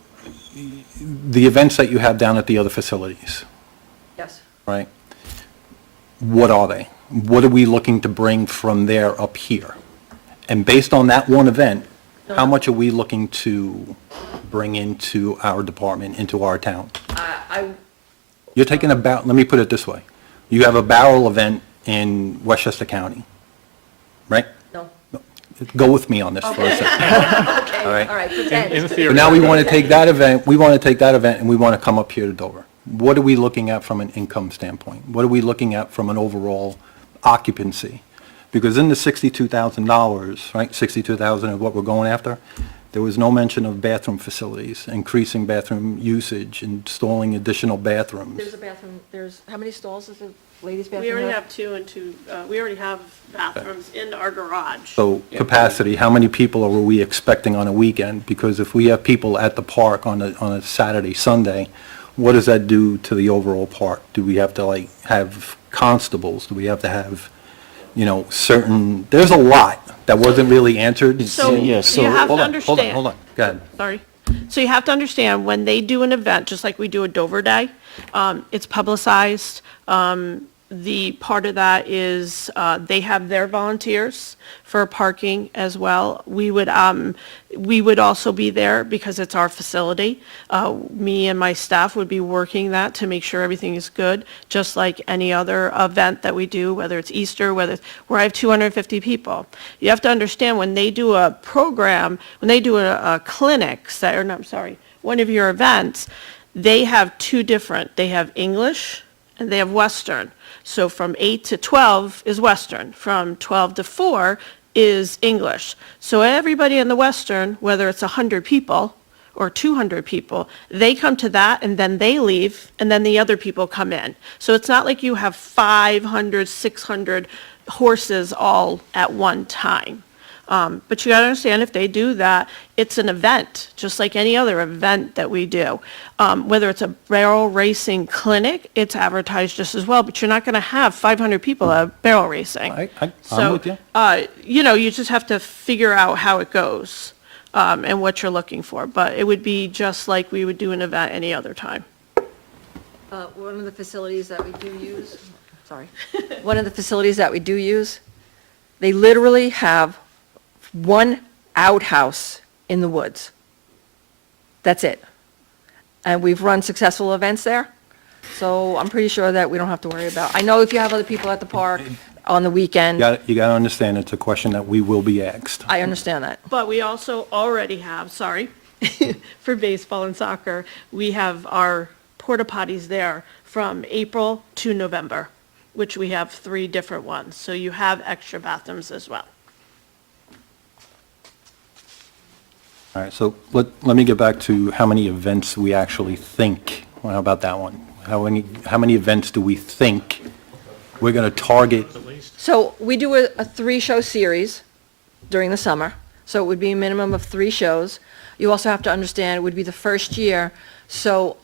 the events that you have down at the other facilities, Yes. right? What are they? What are we looking to bring from there up here? And based on that one event, how much are we looking to bring into our department, into our town? You're taking let me put it this way. You have a barrel event in Westchester County, right? No. Go with me on this for a second. Okay, All right. all right, pretend. In theory. But now we want to take that event, and we want to come up here to Dover. What are we looking at from an income standpoint? What are we looking at from an overall occupancy? Because in the $62,000, right, 62,000 is what we're going after, there was no mention of bathroom facilities, increasing bathroom usage, installing additional bathrooms. There's a bathroom, how many stalls is the ladies' bathroom? We already have two and two, we already have bathrooms in our garage. So capacity, how many people are we expecting on a weekend? Because if we have people at the park on a Saturday, Sunday, what does that do to the overall park? Do we have to like have constables? Do we have to have, certain, there's a lot that wasn't really answered. So Yeah, you so- have to Hold on, understand. hold on, go ahead. Sorry. So you have to understand, when they do an event, just like we do a Dover Day, it's publicized. The part of that is, they have their volunteers for parking as well. We would also be there because it's our facility. Me and my staff would be working that to make sure everything is good, just like any other event that we do, whether it's Easter, where I have 250 people. You have to understand, when they do a program, when they do a clinic, one of your events, they have two different, they have English and they have Western. So from 8 to 12 is Western. From 12 to 4 is English. So everybody in the Western, whether it's 100 people or 200 people, they come to that and then they leave and then the other people come in. So it's not like you have 500, 600 horses all at one time. But you gotta understand, if they do that, it's an event, just like any other event that we do. Whether it's a barrel racing clinic, it's advertised just as well, but you're not gonna have 500 people at barrel racing. I'm with you. You just have to figure out how it goes, and what you're looking for. But it would be just like we would do an event any other time. One of the facilities that we do use, one of the facilities that we do use, they literally have one outhouse in the woods. That's it. And we've run successful events there, so I'm pretty sure that we don't have to worry about. I know if you have other people at the park on the weekend, You got to understand, it's a question that we will be asked. I understand that. But we also already have, for baseball and soccer, we have our porta potties there from April to November, which we have 3 different ones. So you have extra bathrooms as well. All right, so let me get back to how many events we actually think. Well, how about that one? How many events do we think we're going to target? So we do a 3-show series during the summer, so it would be a minimum of 3 shows. You also have to understand, it would be the first year, so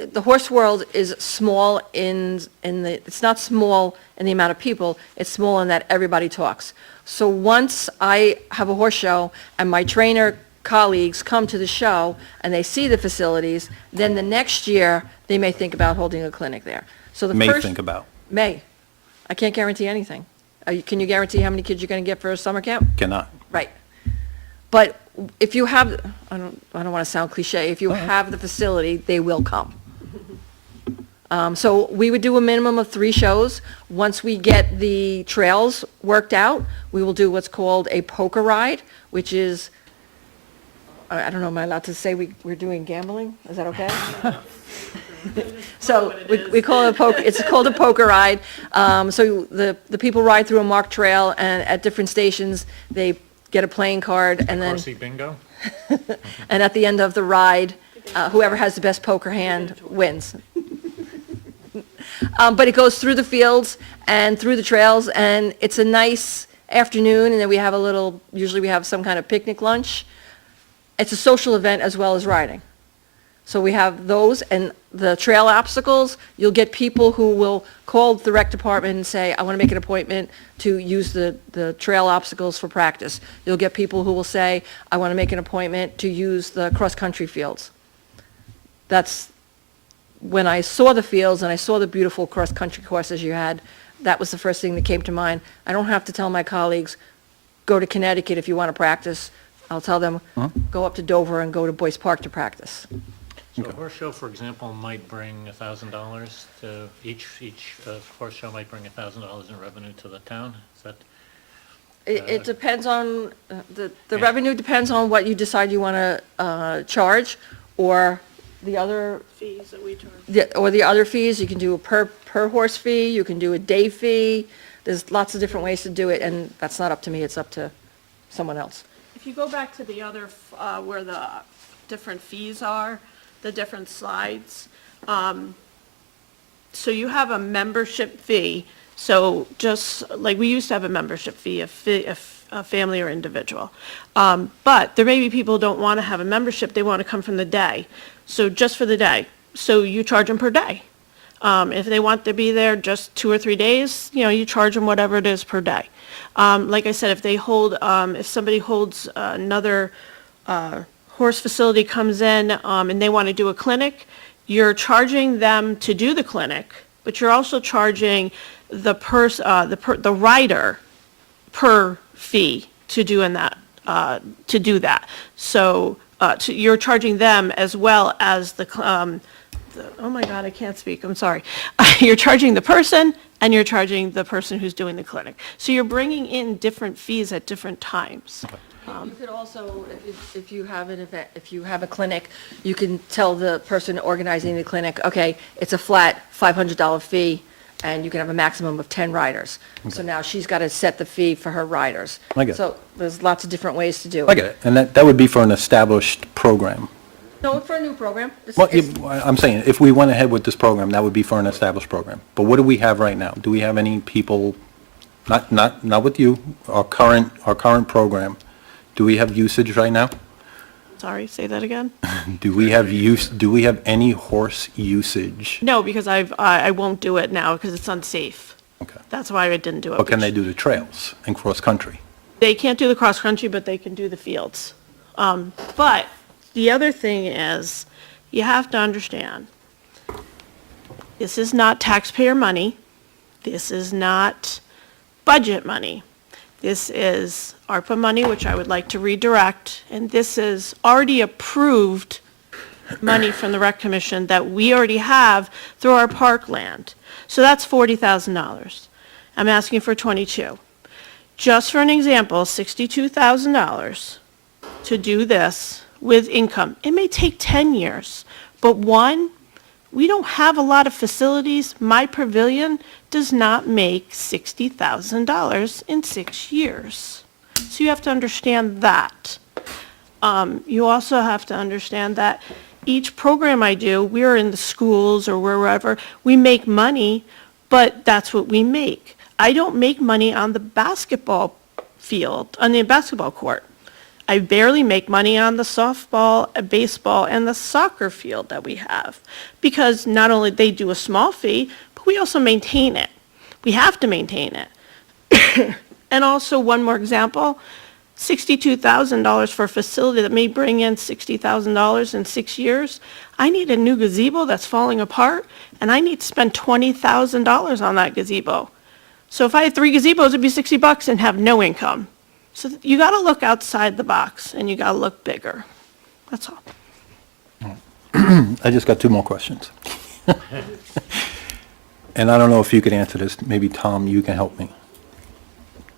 the horse world is small it's not small in the amount of people, it's small in that everybody talks. So once I have a horse show and my trainer colleagues come to the show and they see the facilities, then the next year, they may think about holding a clinic there. So the May first. think about. May. I can't guarantee anything. Can you guarantee how many kids you're going to get for a summer camp? Cannot. Right. But if you have, I don't want to sound cliche, if you have the facility, they will come. So we would do a minimum of 3 shows. Once we get the trails worked out, we will do what's called a poker ride, which is, I don't know, am I allowed to say we're doing gambling? Is that okay? So we call it a poker, it's called a poker ride. So the people ride through a marked trail, and at different stations, they get a playing card, and then, Horsey bingo? and at the end of the ride, whoever has the best poker hand wins. But it goes through the fields and through the trails, and it's a nice afternoon, and then we have usually we have some kind of picnic lunch. It's a social event as well as riding. So we have those, and the trail obstacles, you'll get people who will call the rec department and say, I want to make an appointment to use the trail obstacles for practice. You'll get people who will say, I want to make an appointment to use the cross-country fields. That's, when I saw the fields and I saw the beautiful cross-country courses you had, that was the first thing that came to mind. I don't have to tell my colleagues, go to Connecticut if you want to practice. I'll tell them, go up to Dover and go to Boyce Park to practice. So a horse show, for example, might bring $1,000 to, each horse show might bring $1,000 in revenue to the town? Is that? It depends on, the revenue depends on what you decide you want to charge, or the other, Fees that we charge. or the other fees. You can do a per horse fee, you can do a day fee. There's lots of different ways to do it, and that's not up to me, it's up to someone else. If you go back to the other, where the different fees are, the different slides, so you have a membership fee. So just like we used to have a membership fee, a family or individual. But there may be people who don't want to have a membership, they want to come from the day. So just for the day. So you charge them per day. If they want to be there just 2 or 3 days, you charge them whatever it is per day. Like I said, if somebody holds another horse facility comes in and they want to do a clinic, you're charging them to do the clinic, but you're also charging the rider per fee to do that. So you're charging them as well as oh my God, I can't speak, I'm sorry. You're charging the person and you're charging the person who's doing the clinic. So you're bringing in different fees at different times. You could also, if you have an event, if you have a clinic, you can tell the person organizing the clinic, okay, it's a flat $500 fee, and you can have a maximum of 10 riders. So now she's got to set the fee for her riders. I get it. So there's lots of different ways to do it. I get it, and that would be for an established program. No, for a new program. Well, I'm saying, if we went ahead with this program, that would be for an established program. But what do we have right now? Do we have any people, not with you, our current program, do we have usage right now? Sorry, say that again? Do we have any horse usage? No, because I won't do it now because it's unsafe. Okay. That's why I didn't do it. But can they do the trails and cross-country? They can't do the cross-country, but they can do the fields. But the other thing is, you have to understand, this is not taxpayer money. This is not budget money. This is ARPA money, which I would like to redirect, and this is already approved money from the Rec Commission that we already have through our parkland. So that's $40,000. I'm asking for 22. Just for an example, $62,000 to do this with income. It may take 10 years, but one, we don't have a lot of facilities. My pavilion does not make $60,000 in 6 years. So you have to understand that. You also have to understand that each program I do, we're in the schools or wherever, we make money, but that's what we make. I don't make money on the basketball field, on the basketball court. I barely make money on the softball, baseball, and the soccer field that we have. Because not only they do a small fee, but we also maintain it. We have to maintain it. And also, one more example, $62,000 for a facility that may bring in $60,000 in 6 years. I need a new gazebo that's falling apart, and I need to spend $20,000 on that gazebo. So if I had 3 gazebos, it'd be $60 and have no income. So you got to look outside the box, and you got to look bigger. That's all. I just got 2 more questions. And I don't know if you could answer this. Maybe, Tom, you can help me.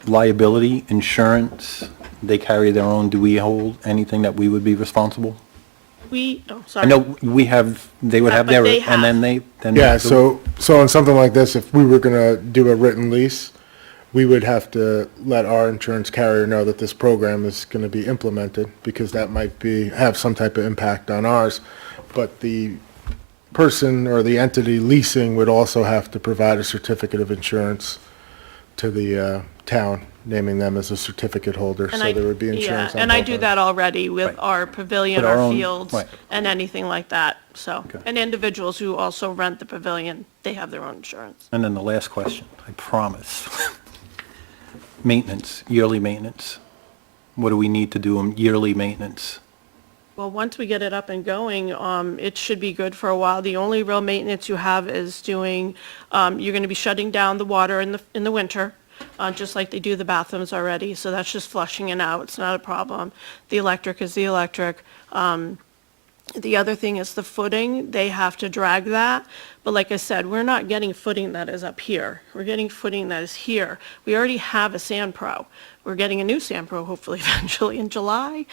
Liability, insurance, they carry their own. Do we hold anything that we would be responsible? Oh, I sorry. know we have, they would have But their, they and then have. they. Yeah, so on something like this, if we were gonna do a written lease, we would have to let our insurance carrier know that this program is gonna be implemented, because that might have some type of impact on ours. But the person or the entity leasing would also have to provide a certificate of insurance to the town, naming them as a certificate holder, And so I- there would be insurance on And I both do ends. that already with Right. our pavilion, But our our own- fields, right. and anything like that, so. Okay. And individuals who also rent the pavilion, they have their own insurance. And then the last question, I promise. Maintenance, yearly maintenance. What do we need to do on yearly maintenance? Well, once we get it up and going, it should be good for a while. The only real maintenance you have is doing, you're gonna be shutting down the water in the winter, just like they do the bathrooms already, so that's just flushing it out, it's not a problem. The electric is the electric. The other thing is the footing, they have to drag that, but like I said, we're not getting footing that is up here. We're getting footing that is here. We already have a Sand Pro. We're getting a new Sand Pro hopefully eventually in July.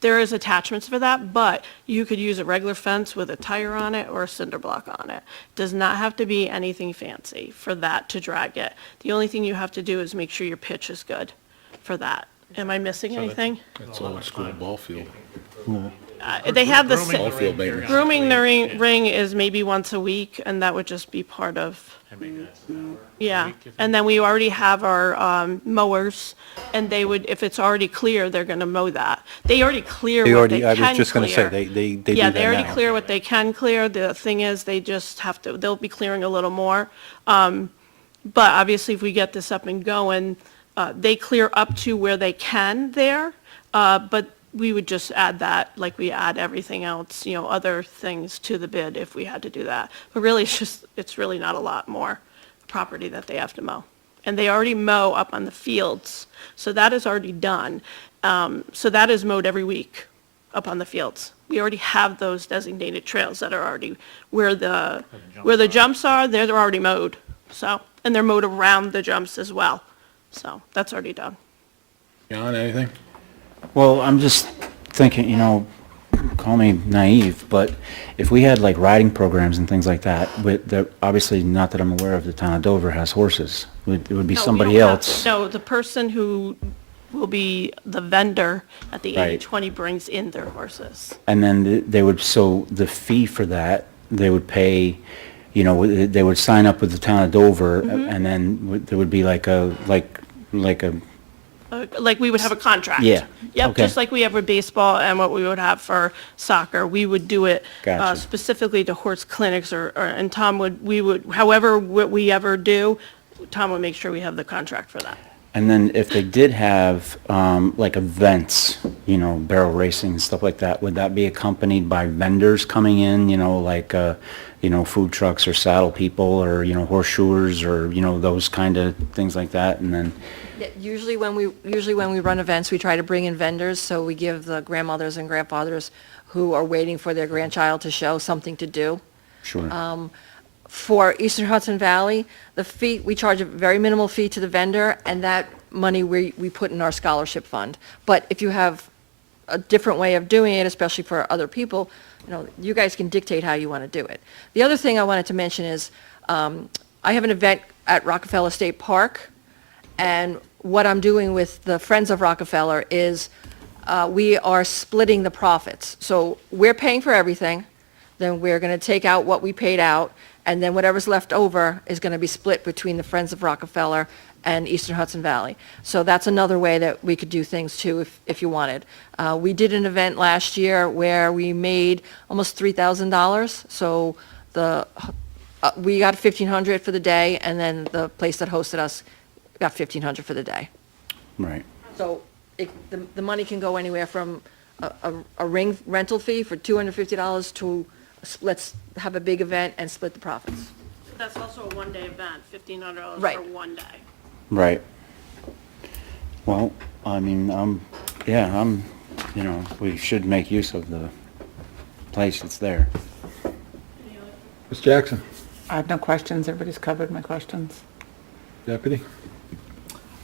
There is attachments for that, but you could use a regular fence with a tire on it or a cinder block on it. Does not have to be anything fancy for that to drag it. The only thing you have to do is make sure your pitch is good for that. Am I missing anything? That's old school ball field. They have the, Grooming the sa- ring, you're gonna- grooming the ring is maybe once a week, and that would just be part of, I mean, that's an hour. yeah. week, you think? And then we already have our mowers, and they would, if it's already clear, they're gonna mow that. They already clear what they I can clear. was just gonna say, they do that now. Yeah, they already clear what they can clear. The thing is, they just have to, they'll be clearing a little more. But obviously, if we get this up and going, they clear up to where they can there, but we would just add that, like we add everything else, other things to the bid if we had to do that. But really, it's really not a lot more property that they have to mow. And they already mow up on the fields, so that is already done. So that is mowed every week up on the fields. We already have those designated trails that are already, where the jumps are, they're already mowed. So, and they're mowed around the jumps as well. So that's already done. John, anything? Well, I'm just thinking, call me naive, but if we had like riding programs and things like that, obviously not that I'm aware of, the town of Dover has horses. It would be No, we somebody don't have- else. No, the person who will be the vendor at the Right. 80/20 brings in their horses. And then they would, so the fee for that, they would pay, they would sign up with the town of Dover, Mm-hmm. and then there would be like a, Like we would have a contract. Yeah, Yep, okay. just like we have with baseball and what we would have for soccer. We would do it Gotcha. specifically to horse clinics and Tom however we ever do, Tom would make sure we have the contract for that. and then if they did have, like events, barrel racing and stuff like that, would that be accompanied by vendors coming in, like, food trucks or saddle people or, horseshoers or, those kind of things like that, and then, Yeah, usually when we run events, we try to bring in vendors, so we give the grandmothers and grandfathers who are waiting for their grandchild to show something to do. sure. For Eastern Hudson Valley, the fee, we charge a very minimal fee to the vendor, and that money we put in our scholarship fund. But if you have a different way of doing it, especially for other people, you guys can dictate how you want to do it. The other thing I wanted to mention is, I have an event at Rockefeller State Park, and what I'm doing with the Friends of Rockefeller is, we are splitting the profits. So we're paying for everything, then we're going to take out what we paid out, and then whatever's left over is going to be split between the Friends of Rockefeller and Eastern Hudson Valley. So that's another way that we could do things too, if you wanted. We did an event last year where we made almost $3,000. So we got $1,500 for the day, and then the place that hosted us got $1,500 for the day. Right. So the money can go anywhere from a ring rental fee for $250 to let's have a big event and split the profits. That's also a one-day event, $1,500 Right. for one day. Right. Well, I mean, we should make use of the place that's there. Ms. Jackson, I have no questions, everybody's covered my questions. Deputy?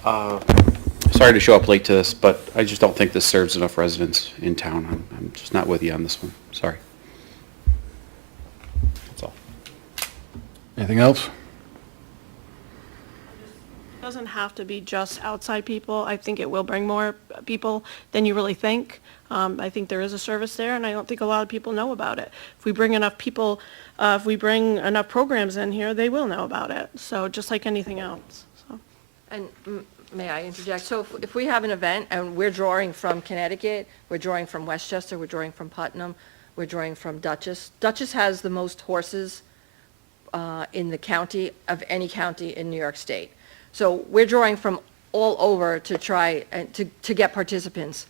Sorry to show up late to this, but I just don't think this serves enough residents in town. I'm just not with you on this one. Sorry. That's all. Anything else? It doesn't have to be just outside people. I think it will bring more people than you really think. I think there is a service there, and I don't think a lot of people know about it. If we bring enough people, if we bring enough programs in here, they will know about it. So just like anything else, so. And may I interject? So if we have an event and we're drawing from Connecticut, we're drawing from Westchester, we're drawing from Putnam, we're drawing from Dutchess. Dutchess has the most horses in the county of any county in New York State. So we're drawing from all over to try and to get participants.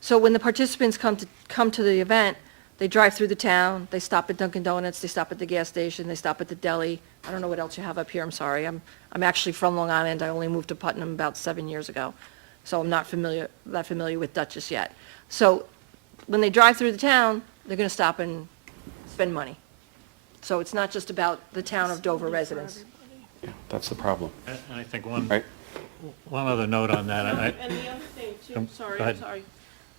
So when the participants come to the event, they drive through the town, they stop at Dunkin' Donuts, they stop at the gas station, they stop at the deli. I don't know what else you have up here, I'm sorry. I'm actually from Long Island, I only moved to Putnam about 7 years ago, so I'm not that familiar with Dutchess yet. So when they drive through the town, they're gonna stop and spend money. So it's not just about the town of Dover residents. Yeah, that's the problem, And I think right? one other note on that, And the other thing too, Go sorry, ahead. I'm sorry.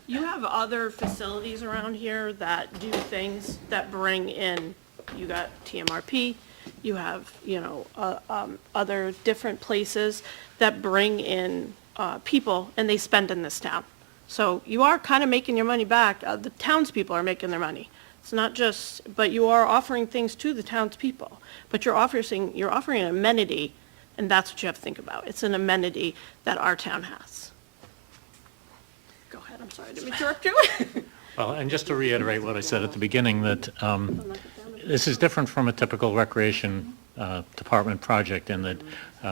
You have other facilities around here that do things that bring in, you got TMRP, you have, other different places that bring in people and they spend in this town. So you are kind of making your money back. The townspeople are making their money. It's not just, but you are offering things to the townspeople. But you're offering an amenity, and that's what you have to think about. It's an amenity that our town has. Go ahead, I'm sorry to interrupt you. well, and just to reiterate what I said at the beginning, that this is different from a typical recreation department project in that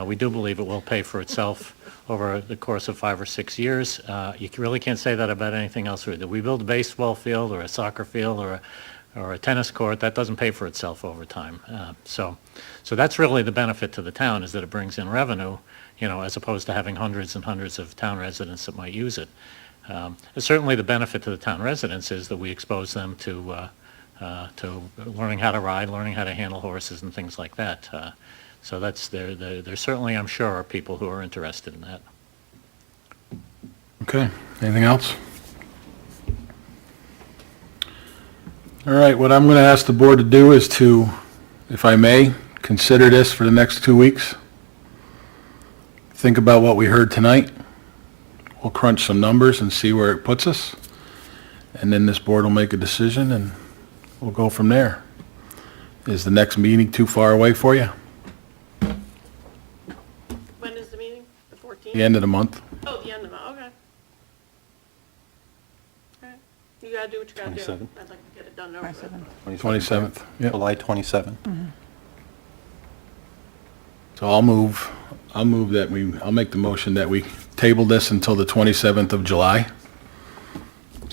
we do believe it will pay for itself over the course of 5 or 6 years. You really can't say that about anything else. That we build a baseball field or a soccer field or a tennis court, that doesn't pay for itself over time. So that's really the benefit to the town, is that it brings in revenue, as opposed to having hundreds and hundreds of town residents that might use it. And certainly the benefit to the town residents is that we expose them to learning how to ride, learning how to handle horses and things like that. So there certainly, I'm sure, are people who are interested in that. Okay, anything else? All right, what I'm going to ask the board to do is to, if I may, consider this for the next 2 weeks. Think about what we heard tonight. We'll crunch some numbers and see where it puts us. And then this board will make a decision and we'll go from there. Is the next meeting too far away for you? When is the meeting? The 14th? The end of the month? Oh, the end of it, okay. Okay. You gotta do what you gotta do. 27th. I'd like to get it done over. 27th? Yep. July 27th. So I'll move that I'll make the motion that we table this until the 27th of July,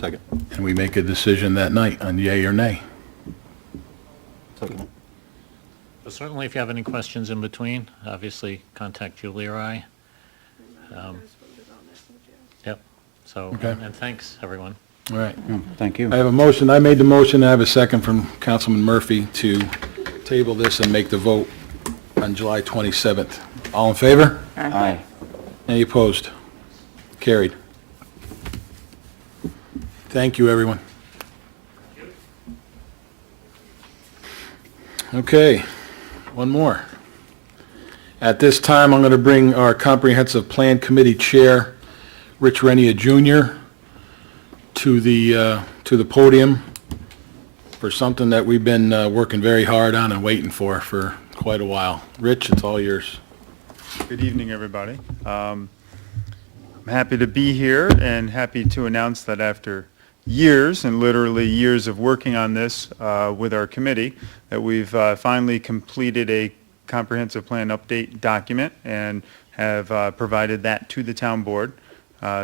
Second. and we make a decision that night on yay or nay. Second. So certainly, if you have any questions in between, obviously contact Julie or I. Yep, so, Okay. and thanks, everyone. All right. Thank you. I have a motion, I made the motion, I have a second from Councilman Murphy to table this and make the vote on July 27th. All in favor? Aye. Any opposed? Carried. Thank you, everyone. Okay, one more. At this time, I'm going to bring our Comprehensive Plan Committee Chair, Rich Rennia Jr., to the podium for something that we've been working very hard on and waiting for quite a while. Rich, it's all yours. Good evening, everybody. I'm happy to be here and happy to announce that after years, and literally years of working on this with our committee, that we've finally completed a comprehensive plan update document and have provided that to the town board.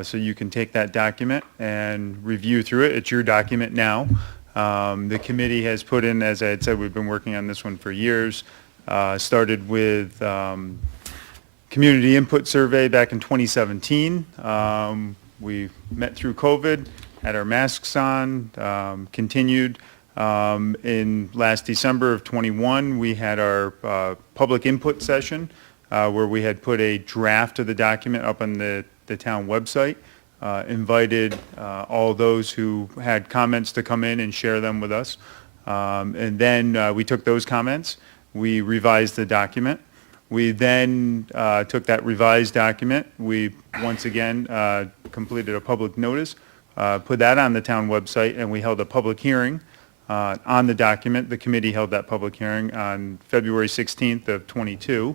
So you can take that document and review through it. It's your document now. The committee has put in, as I had said, we've been working on this one for years. Started with community input survey back in 2017. We met through COVID, had our masks on, continued. In last December of 21, we had our public input session where we had put a draft of the document up on the town website, invited all those who had comments to come in and share them with us. And then we took those comments, we revised the document. We then took that revised document, we once again completed a public notice, put that on the town website, and we held a public hearing on the document. The committee held that public hearing on February 16th of 22.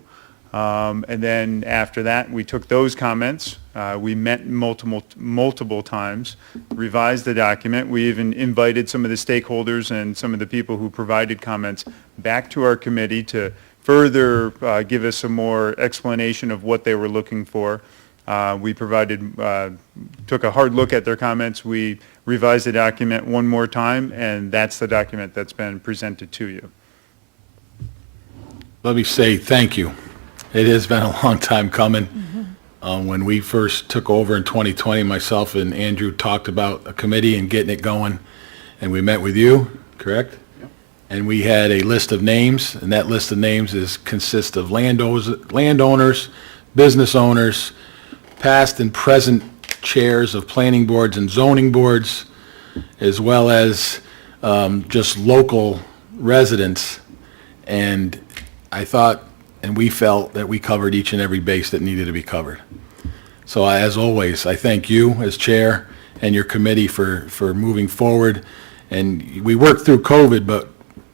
And then after that, we took those comments, we met multiple times, revised the document. We even invited some of the stakeholders and some of the people who provided comments back to our committee to further give us some more explanation of what they were looking for. We took a hard look at their comments. We revised the document one more time, and that's the document that's been presented to you. Let me say thank you. It has been a long time coming. When we first took over in 2020, myself and Andrew talked about a committee and getting it going, and we met with you, correct? Yep. And we had a list of names, and that list of names consists of landowners, business owners, past and present chairs of planning boards and zoning boards, as well as just local residents. And I thought, and we felt that we covered each and every base that needed to be covered. So as always, I thank you as chair and your committee for moving forward. And we worked through COVID, but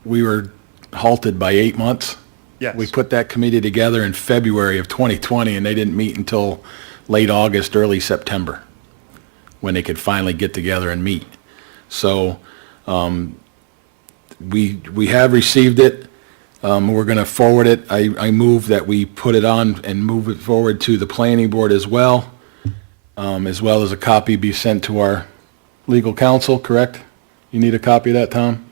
we were halted by 8 months. Yes. We put that committee together in February of 2020, and they didn't meet until late August, early September, when they could finally get together and meet. So we have received it. We're going to forward it. I move that we put it on and move it forward to the planning board as well as a copy be sent to our legal counsel, correct? You need a copy of that, Tom?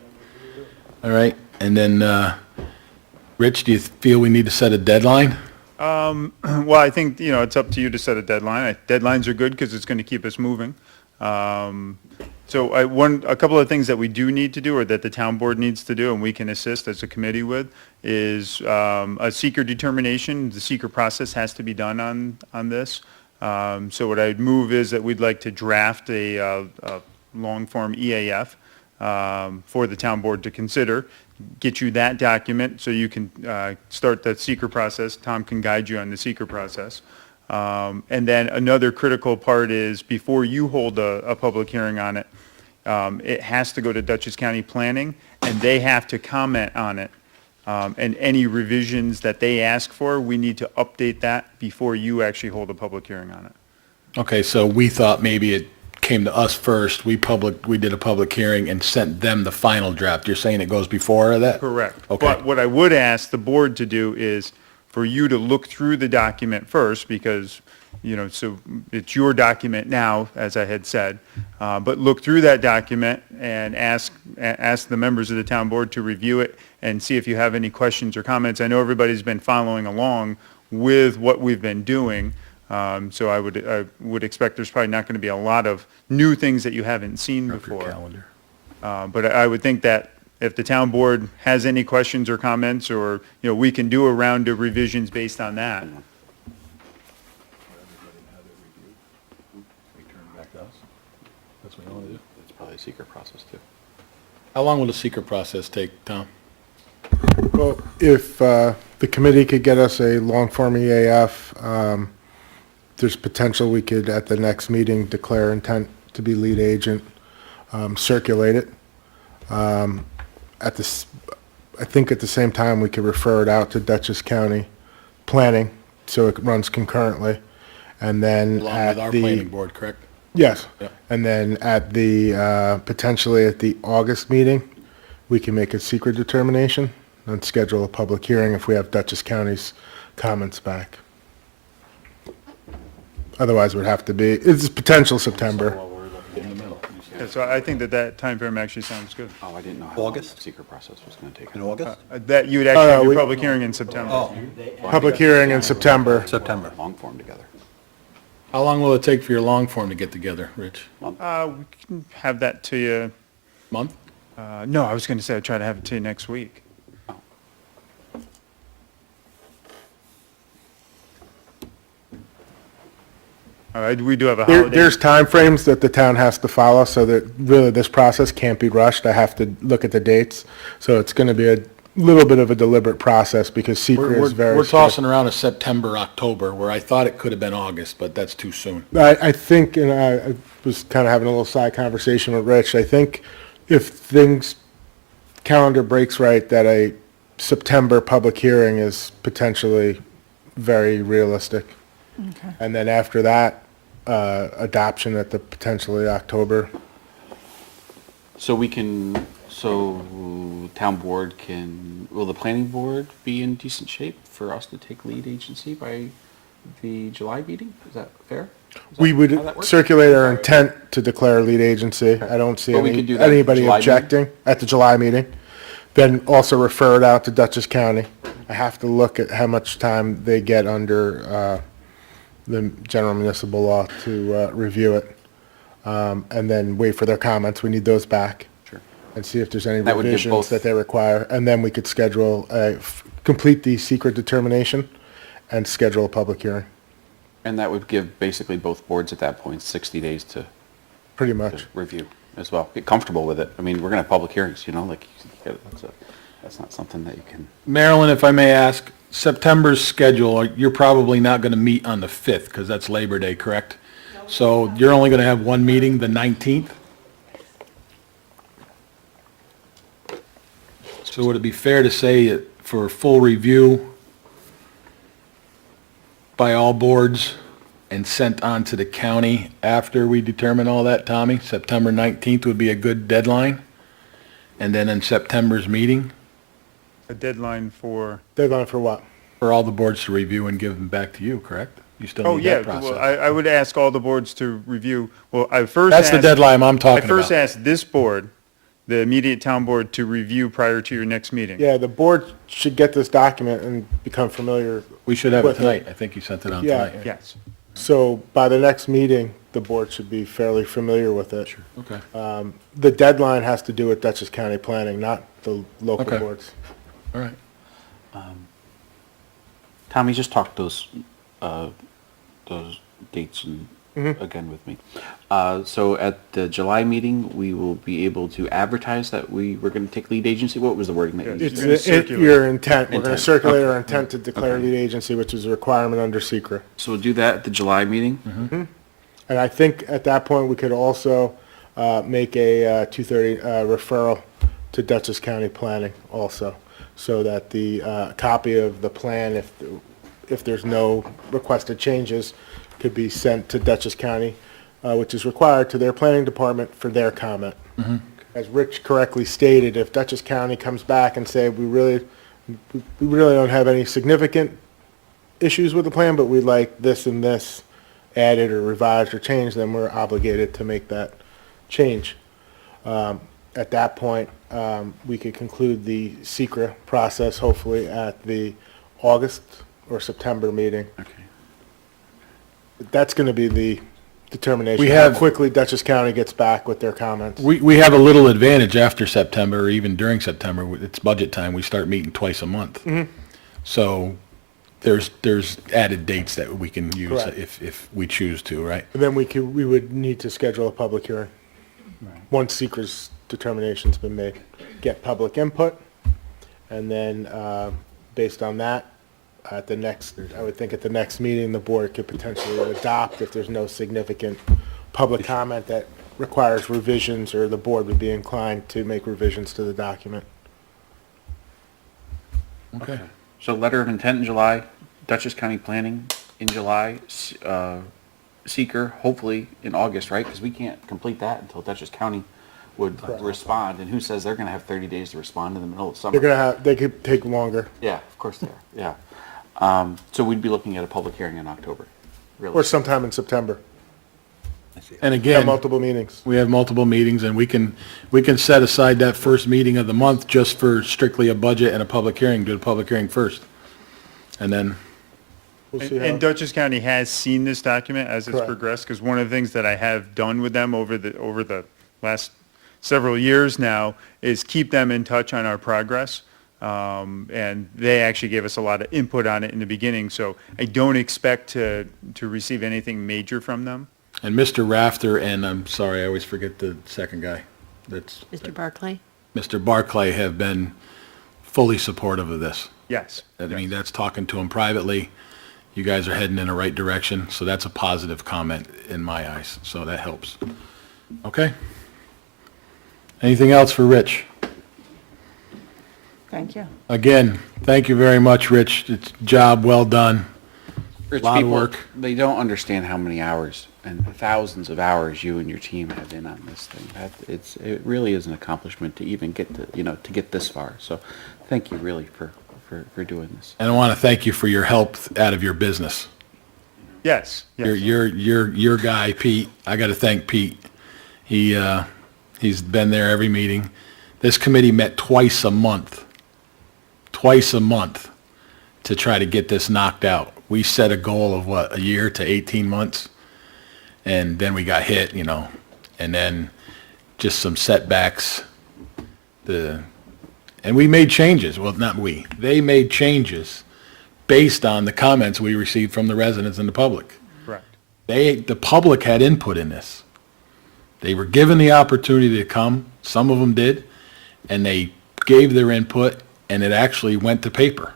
All right. And then, Rich, do you feel we need to set a deadline? Well, I think, it's up to you to set a deadline. Deadlines are good because it's going to keep us moving. So a couple of things that we do need to do, or that the town board needs to do, and we can assist as a committee with, is a seeker determination. The seeker process has to be done on this. So what I'd move is that we'd like to draft a long-form EAF for the town board to consider, get you that document so you can start that seeker process. Tom can guide you on the seeker process. And then another critical part is, before you hold a public hearing on it, it has to go to Dutchess County Planning, and they have to comment on it. And any revisions that they ask for, we need to update that before you actually hold a public hearing on it. Okay, so we thought maybe it came to us first. We did a public hearing and sent them the final draft. You're saying it goes before that? Correct. Okay. But what I would ask the board to do is for you to look through the document first, because, so it's your document now, as I had said, but look through that document and ask the members of the town board to review it and see if you have any questions or comments. I know everybody's been following along with what we've been doing, so I would expect there's probably not going to be a lot of new things that you haven't seen before. Calendar. But I would think that if the town board has any questions or comments, or, we can do a round of revisions based on that. That's what we want to do. It's probably a secret process too. How long will the secret process take, Tom? Well, if the committee could get us a long-form EAF, there's potential we could, at the next meeting, declare intent to be lead agent, circulate it. I think at the same time, we could refer it out to Dutchess County Planning, so it runs concurrently. And then Along at with our the... planning board, correct? Yes. Yeah. And then at the, potentially at the August meeting, we can make a secret determination and schedule a public hearing if we have Dutchess County's comments back. Otherwise, it would have to be, it's potential September. Yeah, so I think that timeframe actually sounds good. Oh, I didn't know how long the August? secret process was going to take. In August? That you would actually do we- a public hearing in September. Oh, Public hearing in September. September. Long form together. How long will it take for your long form to get together, Rich? We can have that to you. Month? No, I was going to say I'd try to have it to you next week. All right, we do have a holiday. There's timeframes that the town has to follow, so that really this process can't be rushed. I have to look at the dates. So it's going to be a little bit of a deliberate process because secret is very We're strict. tossing around a September, October, where I thought it could have been August, but that's too soon. I think, and I was kind of having a little side conversation with Rich, I think if things, calendar breaks right, that a September public hearing is potentially very realistic. Okay. And then after that, adoption at the potentially October. So town board will the planning board be in decent shape for us to take lead agency by the July meeting? Is that fair? Is We that would how that works? circulate our intent to declare lead agency. I don't see But we could do that at the anybody July meeting? objecting at the July meeting. Then also refer it out to Dutchess County. I have to look at how much time they get under the general municipal law to review it. And then wait for their comments. We need those back. Sure. And see if there's any That would give revisions both- that they require. And then we could schedule, complete the secret determination and schedule a public hearing, And that would give basically both boards at that point 60 days to pretty much. review as well. Get comfortable with it. I mean, we're going to have public hearings, like, that's not something that you can, Marilyn, if I may ask, September's schedule, you're probably not going to meet on the 5th, because that's Labor Day, correct? So you're only going to have one meeting, the 19th? So would it be fair to say that for full review by all boards and sent on to the county after we determine all that, Tommy? September 19th would be a good deadline? And then in September's meeting, A deadline for, Deadline for what? for all the boards to review and give them back to you, correct? You still oh, need yeah, that well, process. I would ask all the boards to review, well, I first That's the asked- deadline I'm I talking first about. asked this board, the immediate town board, to review prior to your next meeting. Yeah, the board should get this document and become familiar. We should have it with tonight. I think you sent it on Yeah. tonight. Yes. So by the next meeting, the board should be fairly familiar with it. Okay, The deadline has to do with Dutchess County planning, not the local Okay. boards. all right. Tommy, just talk those dates again with me. So at the July meeting, we will be able to advertise that we were going to take lead agency. What was the wording that you Yes. used? It's You're gonna circulate. your intent. We're going to Intent. circulate Okay. our intent to declare Okay. lead agency, which is a requirement under secret. So we'll do that at the July meeting? And I think at that point, we could also make a 230 referral to Dutchess County Planning also, so that the copy of the plan, if there's no requested changes, could be sent to Dutchess County, which is required to their planning department for their comment. As Rich correctly stated, if Dutchess County comes back and say, we really don't have any significant issues with the plan, but we'd like this and this added or revised or changed, then we're obligated to make that change. At that point, we could conclude the secret process hopefully at the August or September meeting. Okay. That's going to be the determination. We How have- quickly Dutchess County gets back with their comments. We have a little advantage after September, or even during September. It's budget time. We start meeting twice a month. So there's added dates that we can use Correct. if we choose to, right? And then we would need to schedule a public hearing. Once secret's determination's been made, get public input, and then, based on that, at the next, I would think at the next meeting, the board could potentially adopt if there's no significant public comment that requires revisions, or the board would be inclined to make revisions to the document. Okay. So letter of intent in July, Dutchess County Planning in July, seeker hopefully in August, right? Because we can't complete that until Dutchess County would respond. And who says they're going to have 30 days to respond in the middle of summer? They could take longer, Yeah, of course they are, yeah. So we'd be looking at a public hearing in October, really. or sometime in September. And Have again, multiple meetings. we have multiple meetings, and we can set aside that first meeting of the month just for strictly a budget and a public hearing. Do the public hearing first. And then, We'll see how. And Dutchess County has seen this document as it's Correct. progressed, because one of the things that I have done with them over the last several years now is keep them in touch on our progress. And they actually gave us a lot of input on it in the beginning, so I don't expect to receive anything major from them. and Mr. Rafter, and I'm sorry, I always forget the second guy. That's Mr. Barclay? Mr. Barclay have been fully supportive of this. Yes. I mean, that's talking to him privately. You guys are heading in the right direction, so that's a positive comment in my eyes, so that helps. Okay? Anything else for Rich? Thank you. Again, thank you very much, Rich. It's job well done. Rich, lot of people, work. they don't understand how many hours and thousands of hours you and your team have in on this thing. It really is an accomplishment to even get to get this far. So thank you really for doing this. And I want to thank you for your help out of your business. Yes, yes. Your guy, Pete, I got to thank Pete. He's been there every meeting. This committee met twice a month to try to get this knocked out. We set a goal of a year to 18 months, and then we got hit, and then just some setbacks. And we made changes. Well, not we. They made changes based on the comments we received from the residents and the public. Correct. The public had input in this. They were given the opportunity to come. Some of them did, and they gave their input, and it actually went to paper.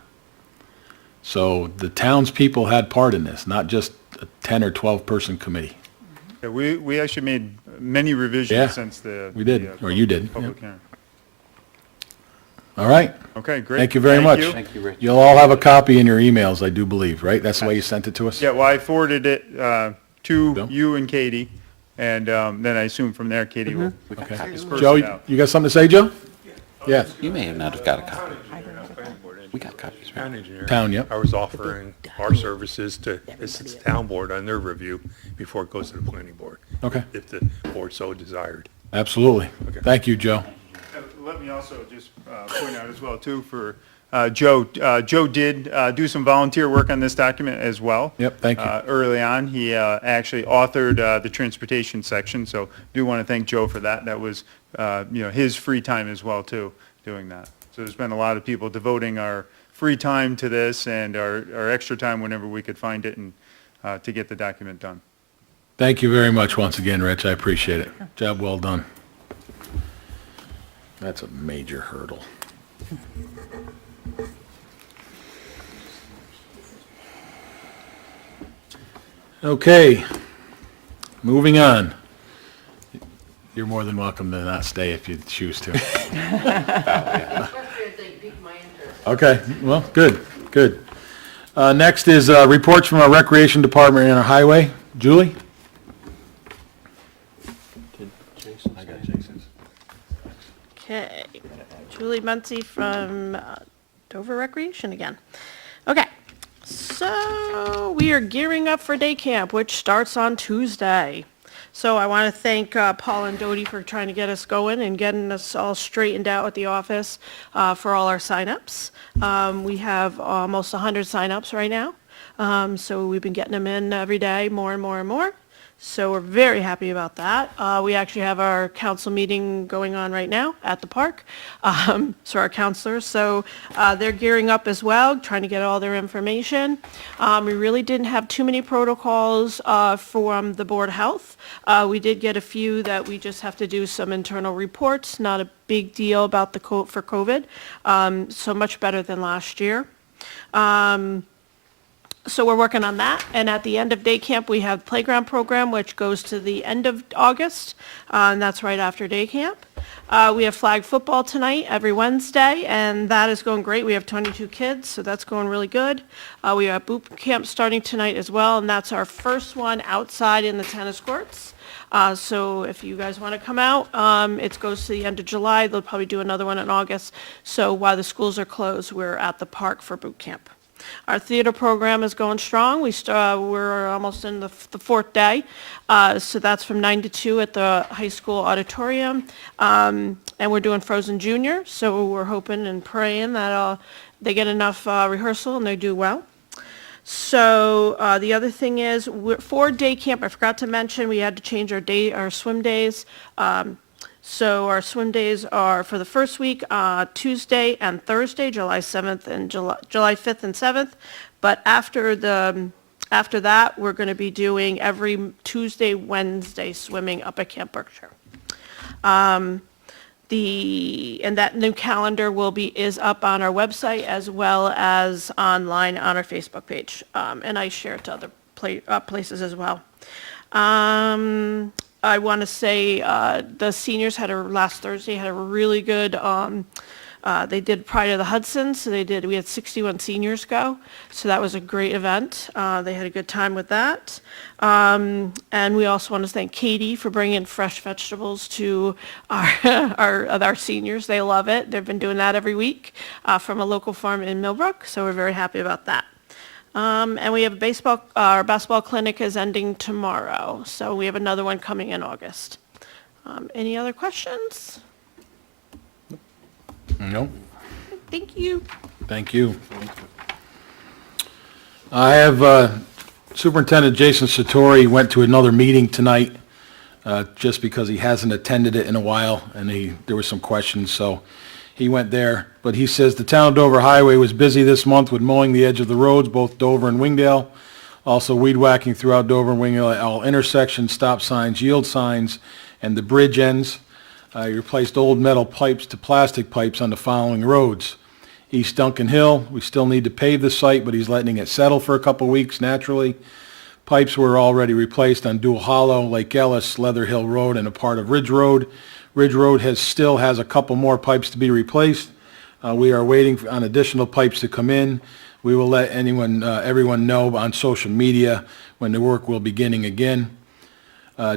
So the townspeople had part in this, not just a 10 or 12 person committee. Yeah, we actually made many revisions Yeah, since the. we did, or you did, Public yeah. hearing. All right. Okay, great. Thank you very much. Thank you, Rich. You'll all have a copy in your emails, I do believe, right? That's the way you sent it to us? Yeah, well, I forwarded it to Bill? you and Katie, and then I assume from there Katie will Okay. disperse Joe, it out. you got something to say, Joe? Yes. You may not have got a copy. We got copies, right? Town engineer. Town, yep. I was offering our services to assist the town board on their review before it goes to the planning board, Okay, if the board so desired. absolutely. Thank you, Joe. Let me also just point out as well, too, for Joe. Joe did do some volunteer work on this document as well. Yep, thank you. Early on, he actually authored the transportation section, so do want to thank Joe for that. That was, his free time as well, too, doing that. So there's been a lot of people devoting our free time to this and our extra time whenever we could find it and to get the document done. Thank you very much once again, Rich. I appreciate it. Job well done. That's a major hurdle. Okay, moving on. You're more than welcome to not stay if you choose to. Okay, well, good. Next is reports from our Recreation Department and our Highway. Julie? I got Jason's. Okay, Julie Muncy from Dover Recreation again. Okay, so we are gearing up for day camp, which starts on Tuesday. So I want to thank Paul and Dodie for trying to get us going and getting us all straightened out at the office for all our signups. We have almost 100 signups right now. So we've been getting them in every day, more and more and more. So we're very happy about that. We actually have our council meeting going on right now at the park. So our counselors, they're gearing up as well, trying to get all their information. We really didn't have too many protocols from the Board of Health. We did get a few that we just have to do some internal reports, not a big deal about the for COVID. So much better than last year. So we're working on that, and at the end of day camp, we have playground program, which goes to the end of August, and that's right after day camp. We have flag football tonight, every Wednesday, and that is going great. We have 22 kids, so that's going really good. We have boot camp starting tonight as well, and that's our first one outside in the tennis courts. So if you guys want to come out, it goes to the end of July. They'll probably do another one in August. So while the schools are closed, we're at the park for boot camp. Our theater program is going strong. We're almost in the fourth day. So that's from 9 to 2 at the high school auditorium. And we're doing Frozen Junior. So we're hoping and praying that they get enough rehearsal and they do well. So the other thing is, for day camp, I forgot to mention, we had to change our swim days. So our swim days are for the first week, Tuesday and Thursday, July 7th and July 5th and 7th. But after that, we're going to be doing every Tuesday, Wednesday swimming up at Camp Berkshire. And that new calendar is up on our website as well as online on our Facebook page. And I share it to other places as well. I want to say the seniors last Thursday had a really good They did Pride of the Hudson, so we had 61 seniors go, so that was a great event. They had a good time with that. And we also want to thank Katie for bringing fresh vegetables to our seniors. They love it. They've been doing that every week from a local farm in Millbrook, so we're very happy about that. And we have our basketball clinic is ending tomorrow, so we have another one coming in August. Any other questions? No? Thank you. Thank you. I have Superintendent Jason Sartori went to another meeting tonight just because he hasn't attended it in a while, and there were some questions, so he went there. But he says the town of Dover Highway was busy this month with mowing the edge of the roads, both Dover and Wingdale. Also weed whacking throughout Dover and Wingdale at all intersections, stop signs, yield signs, and the bridge ends. He replaced old metal pipes to plastic pipes on the following roads. East Duncan Hill, we still need to pave the site, but he's letting it settle for a couple weeks naturally. Pipes were already replaced on Dual Hollow, Lake Ellis, Leather Hill Road, and a part of Ridge Road. Ridge Road still has a couple more pipes to be replaced. We are waiting on additional pipes to come in. We will let everyone know on social media when the work will be beginning again.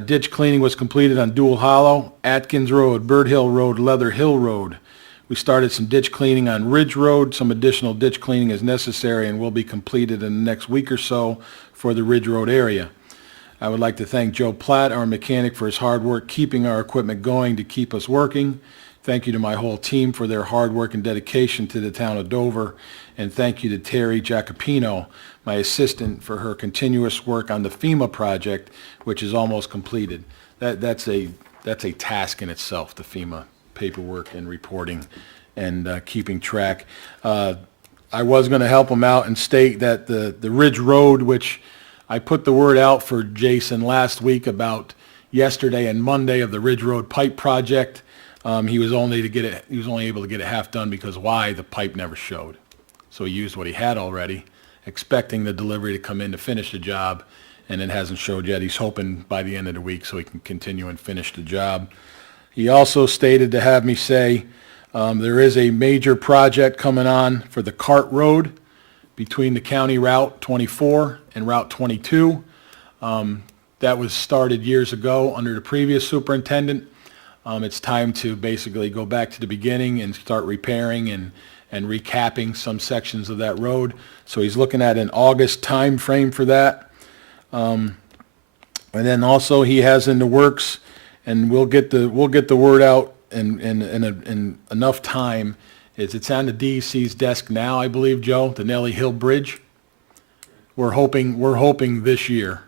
Ditch cleaning was completed on Dual Hollow, Atkins Road, Bird Hill Road, Leather Hill Road. We started some ditch cleaning on Ridge Road. Some additional ditch cleaning is necessary and will be completed in the next week or so for the Ridge Road area. I would like to thank Joe Platt, our mechanic, for his hard work keeping our equipment going to keep us working. Thank you to my whole team for their hard work and dedication to the town of Dover. And thank you to Terry Jacopino, my assistant, for her continuous work on the FEMA project, which is almost completed. That's a task in itself, the FEMA paperwork and reporting and keeping track. I was going to help him out and state that the Ridge Road, which I put the word out for Jason last week about yesterday and Monday of the Ridge Road pipe project. He was only able to get it half done because why? The pipe never showed. So he used what he had already, expecting the delivery to come in to finish the job, and it hasn't showed yet. He's hoping by the end of the week so he can continue and finish the job. He also stated to have me say there is a major project coming on for the Cart Road between the County Route 24 and Route 22. That was started years ago under the previous superintendent. It's time to basically go back to the beginning and start repairing and recapping some sections of that road. So he's looking at an August time frame for that. And then also he has in the works, and we'll get the word out in enough time. It's on the DEC's desk now, I believe, Joe, the Nellie Hill Bridge. We're hoping this year,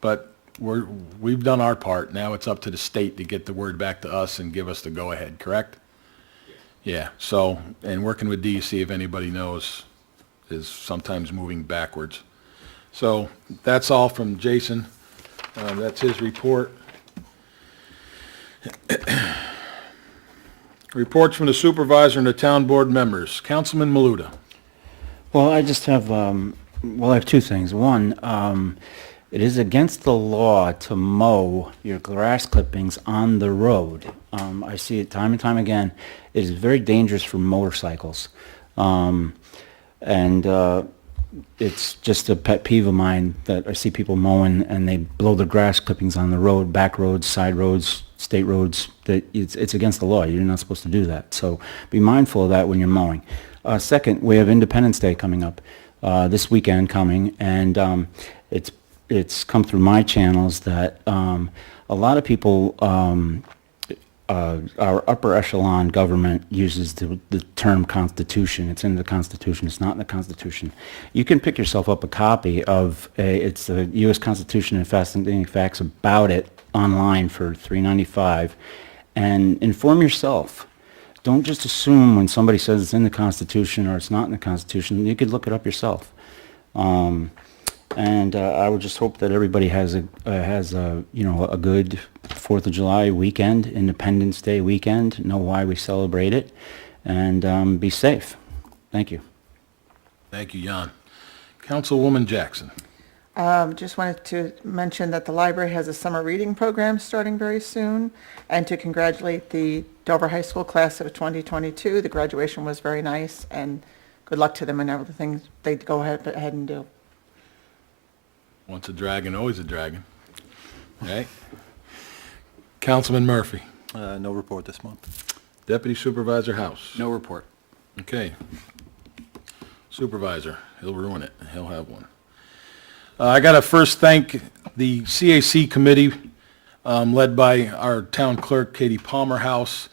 but we've done our part. Now it's up to the state to get the word back to us and give us the go-ahead, correct? Yeah, so, and working with DEC, if anybody knows, is sometimes moving backwards. So that's all from Jason. That's his report. Reports from the supervisor and the town board members. Councilman Maluta. Well, I just have, I have two things. One, it is against the law to mow your grass clippings on the road. I see it time and time again. It is very dangerous for motorcycles. It's just a pet peeve of mine that I see people mowing and they blow the grass clippings on the road, back roads, side roads, state roads. That it's against the law. You're not supposed to do that. So be mindful of that when you're mowing. Second, we have Independence Day coming up, this weekend coming, and it's come through my channels that a lot of people, our upper echelon government uses the term Constitution. It's in the Constitution. It's not in the Constitution. You can pick yourself up a copy of it's the U.S. Constitution and Fascinating Facts about it online for $3.95, and inform yourself. Don't just assume when somebody says it's in the Constitution or it's not in the Constitution. You could look it up yourself. And I would just hope that everybody has a good 4th of July weekend, Independence Day weekend, know why we celebrate it, and be safe. Thank you. Thank you, Jan. Councilwoman Jackson. Just wanted to mention that the library has a summer reading program starting very soon, and to congratulate the Dover High School class of 2022. The graduation was very nice, and good luck to them and everything they go ahead and do. Once a dragon, always a dragon. Right? Councilman Murphy. No report this month. Deputy Supervisor House. No report. Okay. Supervisor, he'll ruin it. He'll have one. I got to first thank the CAC committee, led by our town clerk, Katie Palmer House.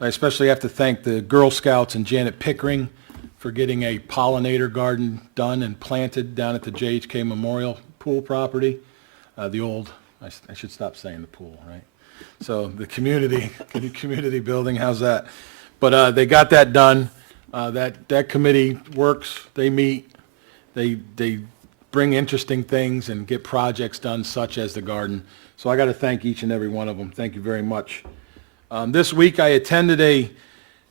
I especially have to thank the Girl Scouts and Janet Pickering for getting a pollinator garden done and planted down at the JHK Memorial Pool property. The old, I should stop saying the pool, right? So the community building, how's that? But they got that done. That committee works, they meet, they bring interesting things and get projects done such as the garden. So I got to thank each and every one of them. Thank you very much. This week I attended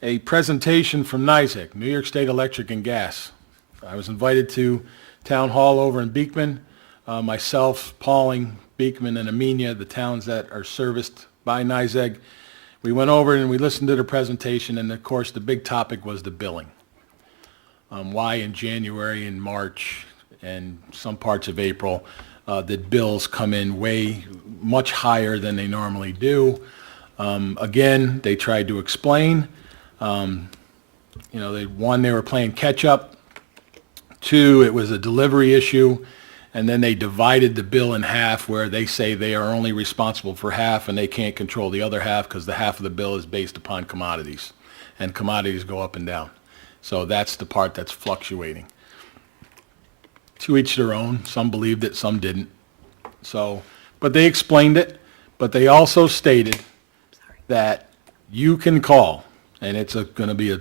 a presentation from NYSEG, New York State Electric and Gas. I was invited to Town Hall over in Beekman. Myself, Pauling, Beekman, and Amenia, the towns that are serviced by NYSEG. We went over and we listened to the presentation, and of course the big topic was the billing. Why in January and March and some parts of April the bills come in way much higher than they normally do. Again, they tried to explain. They were playing catch up. 2, it was a delivery issue. And then they divided the bill in half, where they say they are only responsible for half and they can't control the other half because the half of the bill is based upon commodities. And commodities go up and down. So that's the part that's fluctuating. To each their own. Some believed it, some didn't. But they explained it. But they also stated that you can call, and it's going to be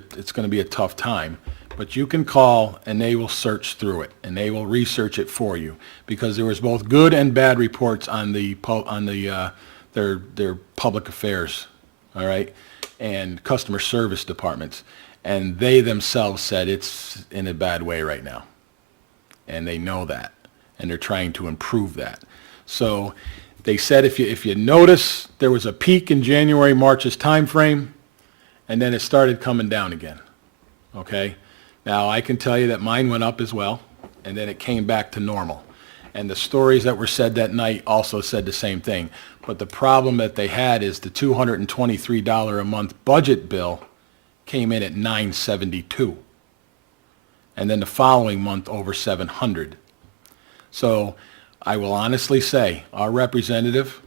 a tough time. But you can call and they will search through it and they will research it for you, because there was both good and bad reports on their public affairs, all right, and customer service departments, and they themselves said it's in a bad way right now, and they know that, and they're trying to improve that. So they said if you notice, there was a peak in January, March's time frame, and then it started coming down again, okay? Now, I can tell you that mine went up as well, and then it came back to normal. And the stories that were said that night also said the same thing. But the problem that they had is the $223 a month budget bill came in at $972. And then the following month, over $700. So I will honestly say, our representative,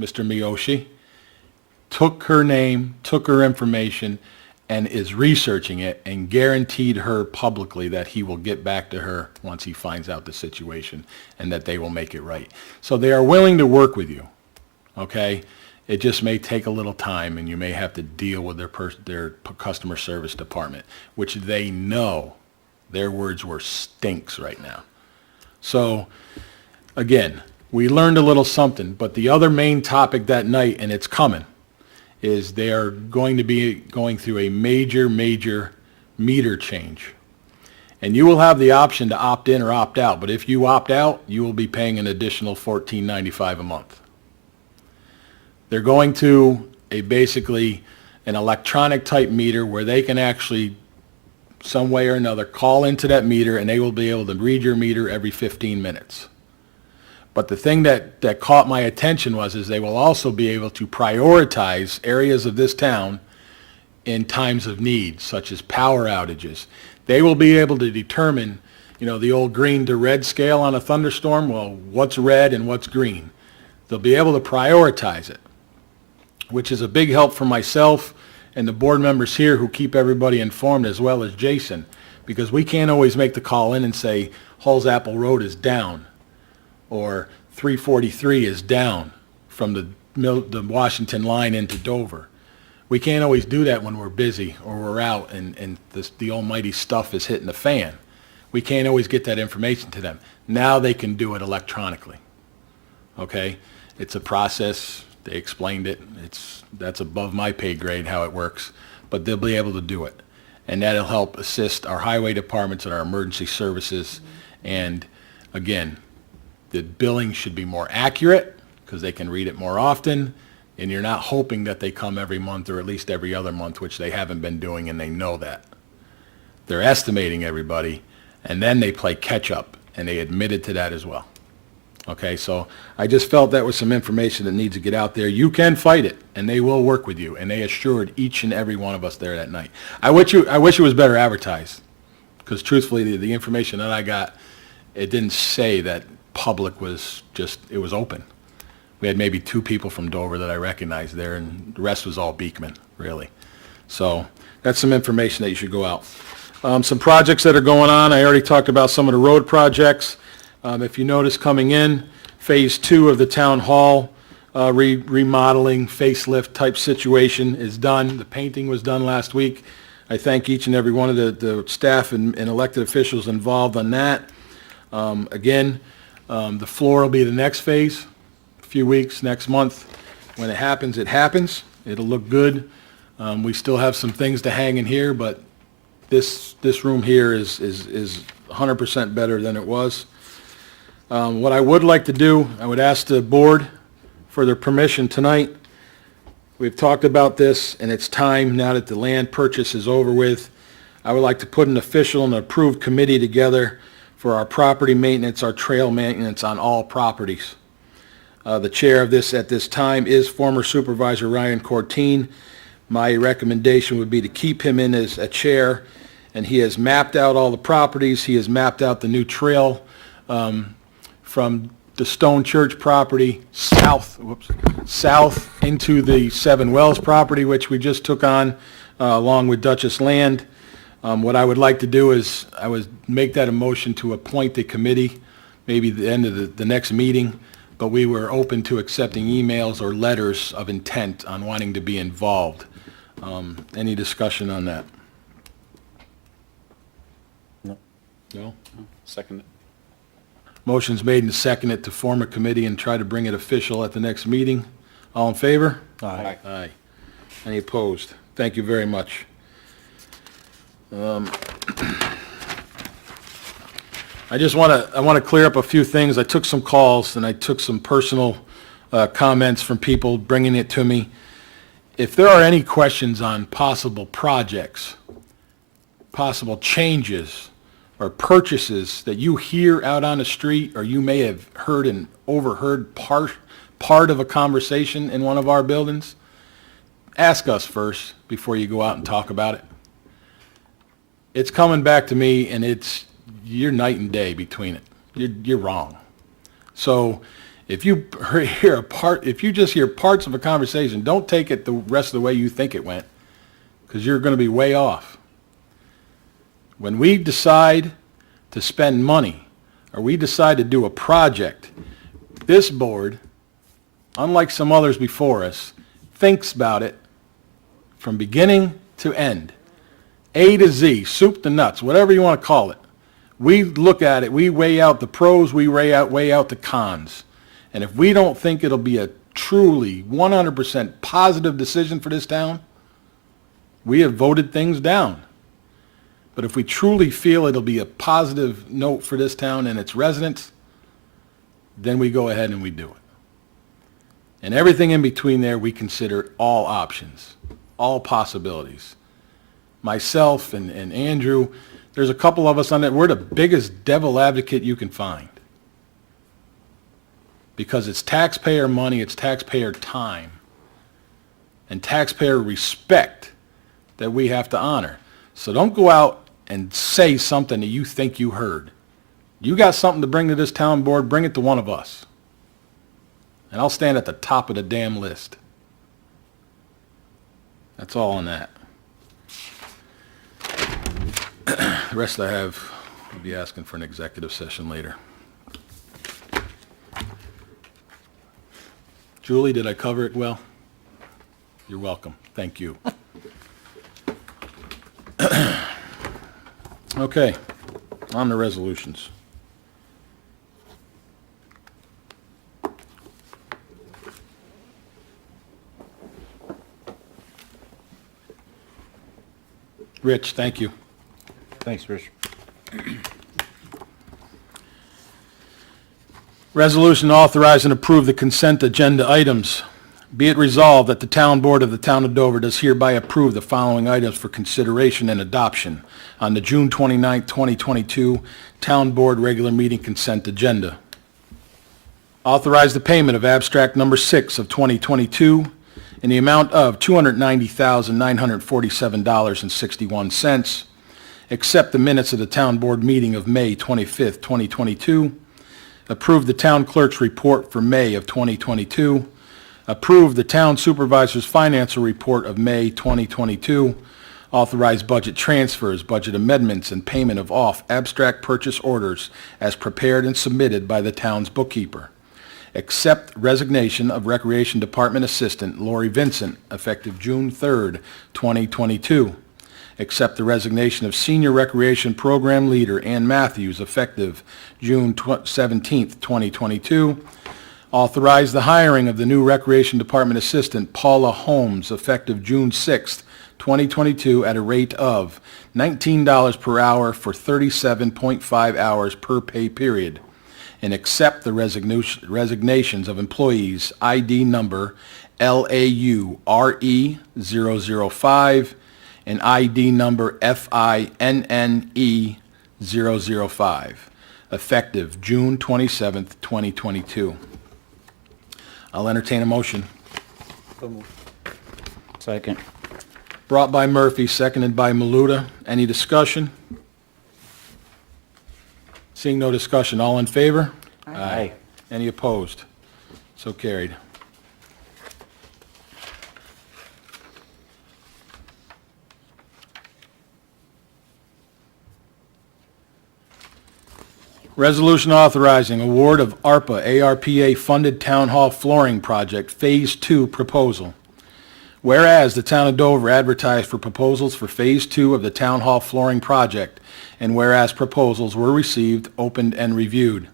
Mr. Miyoshi, took her name, took her information, and is researching it, and guaranteed her publicly that he will get back to her once he finds out the situation and that they will make it right. So they are willing to work with you, okay? It just may take a little time, and you may have to deal with their customer service department, which they know, their words were stinks right now. So, again, we learned a little something, but the other main topic that night, and it's coming, is they are going to be going through a major meter change. And you will have the option to opt in or opt out, but if you opt out, you will be paying an additional $14.95 a month. They're going to basically an electronic type meter where they can actually, some way or another, call into that meter, and they will be able to read your meter every 15 minutes. But the thing that caught my attention is they will also be able to prioritize areas of this town in times of need, such as power outages. They will be able to determine, the old green to red scale on a thunderstorm, well, what's red and what's green. They'll be able to prioritize it, which is a big help for myself and the board members here who keep everybody informed, as well as Jason, because we can't always make the call in and say, Halls Apple Road is down, or 343 is down from the Washington line into Dover. We can't always do that when we're busy or we're out and the almighty stuff is hitting the fan. We can't always get that information to them. Now they can do it electronically. Okay? It's a process. They explained it. That's above my pay grade how it works, but they'll be able to do it. And that'll help assist our highway departments and our emergency services. And again, the billing should be more accurate because they can read it more often. And you're not hoping that they come every month or at least every other month, which they haven't been doing, and they know that. They're estimating everybody, and then they play catch-up, and they admitted to that as well. Okay, so I just felt that was some information that needs to get out there. You can fight it, and they will work with you, and they assured each and every one of us there that night. I wish it was better advertised, because truthfully, the information that I got, it didn't say that public was just, it was open. We had maybe 2 people from Dover that I recognized there, and the rest was all Beekman, really. So that's some information that you should go out. Some projects that are going on, I already talked about some of the road projects. If you notice coming in, Phase 2 of the Town Hall remodeling, facelift type situation is done. The painting was done last week. I thank each and every one of the staff and elected officials involved on that. Again, the floor will be the next phase. Few weeks, next month. When it happens, it happens. It'll look good. We still have some things to hang in here, but this room here is 100% better than it was. What I would like to do, I would ask the board for their permission tonight. We've talked about this, and it's time, now that the land purchase is over with, I would like to put an official and approved committee together for our property maintenance, our trail maintenance on all properties. The chair of this at this time is former Supervisor Ryan Corteen. My recommendation would be to keep him in as a chair, and he has mapped out all the properties. He has mapped out the new trail from the Stone Church property south into the Seven Wells property, which we just took on along with Duchess Land. What I would like to do is I would make that a motion to appoint the committee, maybe the end of the next meeting, but we were open to accepting emails or letters of intent on wanting to be involved. Any discussion on that? No? Second. Motion's made and seconded to form a committee and try to bring it official at the next meeting. All in favor? Aye. Aye. Any opposed? Thank you very much. I want to clear up a few things. I took some calls and I took some personal comments from people bringing it to me. If there are any questions on possible projects, possible changes, or purchases that you hear out on the street, or you may have heard and overheard part of a conversation in one of our buildings, ask us first before you go out and talk about it. It's coming back to me, and you're night and day between it. You're wrong. So if you just hear parts of a conversation, don't take it the rest of the way you think it went, because you're going to be way off. When we decide to spend money, or we decide to do a project, this board, unlike some others before us, thinks about it from beginning to end. A to Z, soup to nuts, whatever you want to call it. We look at it, we weigh out the pros, we weigh out the cons. And if we don't think it'll be a truly 100% positive decision for this town, we have voted things down. But if we truly feel it'll be a positive note for this town and its residents, then we go ahead and we do it. And everything in between there, we consider all options, all possibilities. Myself and Andrew, there's a couple of us on that. We're the biggest devil advocate you can find. Because it's taxpayer money, it's taxpayer time, and taxpayer respect that we have to honor. So don't go out and say something that you think you heard. You got something to bring to this town board, bring it to one of us. And I'll stand at the top of the damn list. That's all on that. The rest I have, I'll be asking for an executive session later. Julie, did I cover it well? You're welcome. Thank you. Okay, on the resolutions. Rich, thank you. Thanks, Rich. Resolution to authorize and approve the consent agenda items. Be it resolved that the Town Board of the Town of Dover does hereby approve the following items for consideration and adoption on the June 29, 2022 Town Board Regular Meeting Consent Agenda. Authorize the payment of abstract number 6 of 2022 in the amount of $290,947.61. Accept the minutes of the Town Board meeting of May 25, 2022. Approve the Town Clerk's report for May of 2022. Approve the Town Supervisor's financial report of May 2022. Authorize budget transfers, budget amendments, and payment of off abstract purchase orders as prepared and submitted by the town's bookkeeper. Accept resignation of Recreation Department Assistant Lori Vincent, effective June 3, 2022. Accept the resignation of Senior Recreation Program Leader Ann Matthews, effective June 17, 2022. Authorize the hiring of the new Recreation Department Assistant Paula Holmes, effective June 6, 2022, at a rate of $19 per hour for 37.5 hours per pay period. And accept the resignations of employees ID number LAURE005 and ID number FINNE005, effective June 27, 2022. I'll entertain a motion. Second. Brought by Murphy, seconded by Maluta. Any discussion? Seeing no discussion, all in favor? Aye. Any opposed? So carried. Resolution authorizing award of ARPA-funded Town Hall Flooring Project Phase 2 proposal. Whereas the Town of Dover advertised for proposals for Phase 2 of the Town Hall Flooring Project, and whereas proposals were received, opened, and reviewed.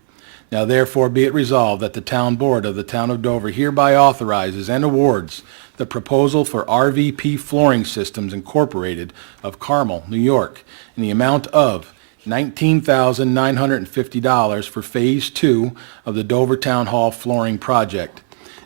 Now therefore be it resolved that the Town Board of the Town of Dover hereby authorizes and awards the proposal for RVP Flooring Systems Incorporated of Carmel, New York, in the amount of $19,950 for Phase 2 of the Dover Town Hall Flooring Project.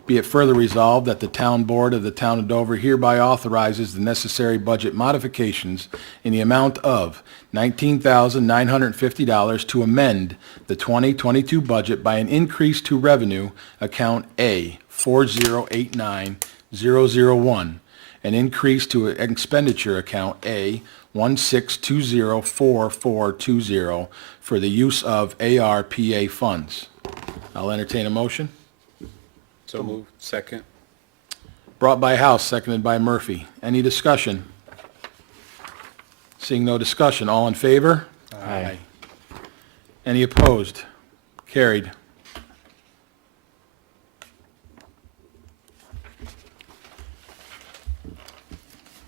Be it further resolved that the Town Board of the Town of Dover hereby authorizes the necessary budget modifications in the amount of $19,950 to amend the 2022 budget by an increase to revenue account A 4089001, an increase to expenditure account A 16204420 for the use of ARPA funds. I'll entertain a motion. So moved. Second. Brought by House, seconded by Murphy. Any discussion? Seeing no discussion, all in favor? Aye. Any opposed? Carried.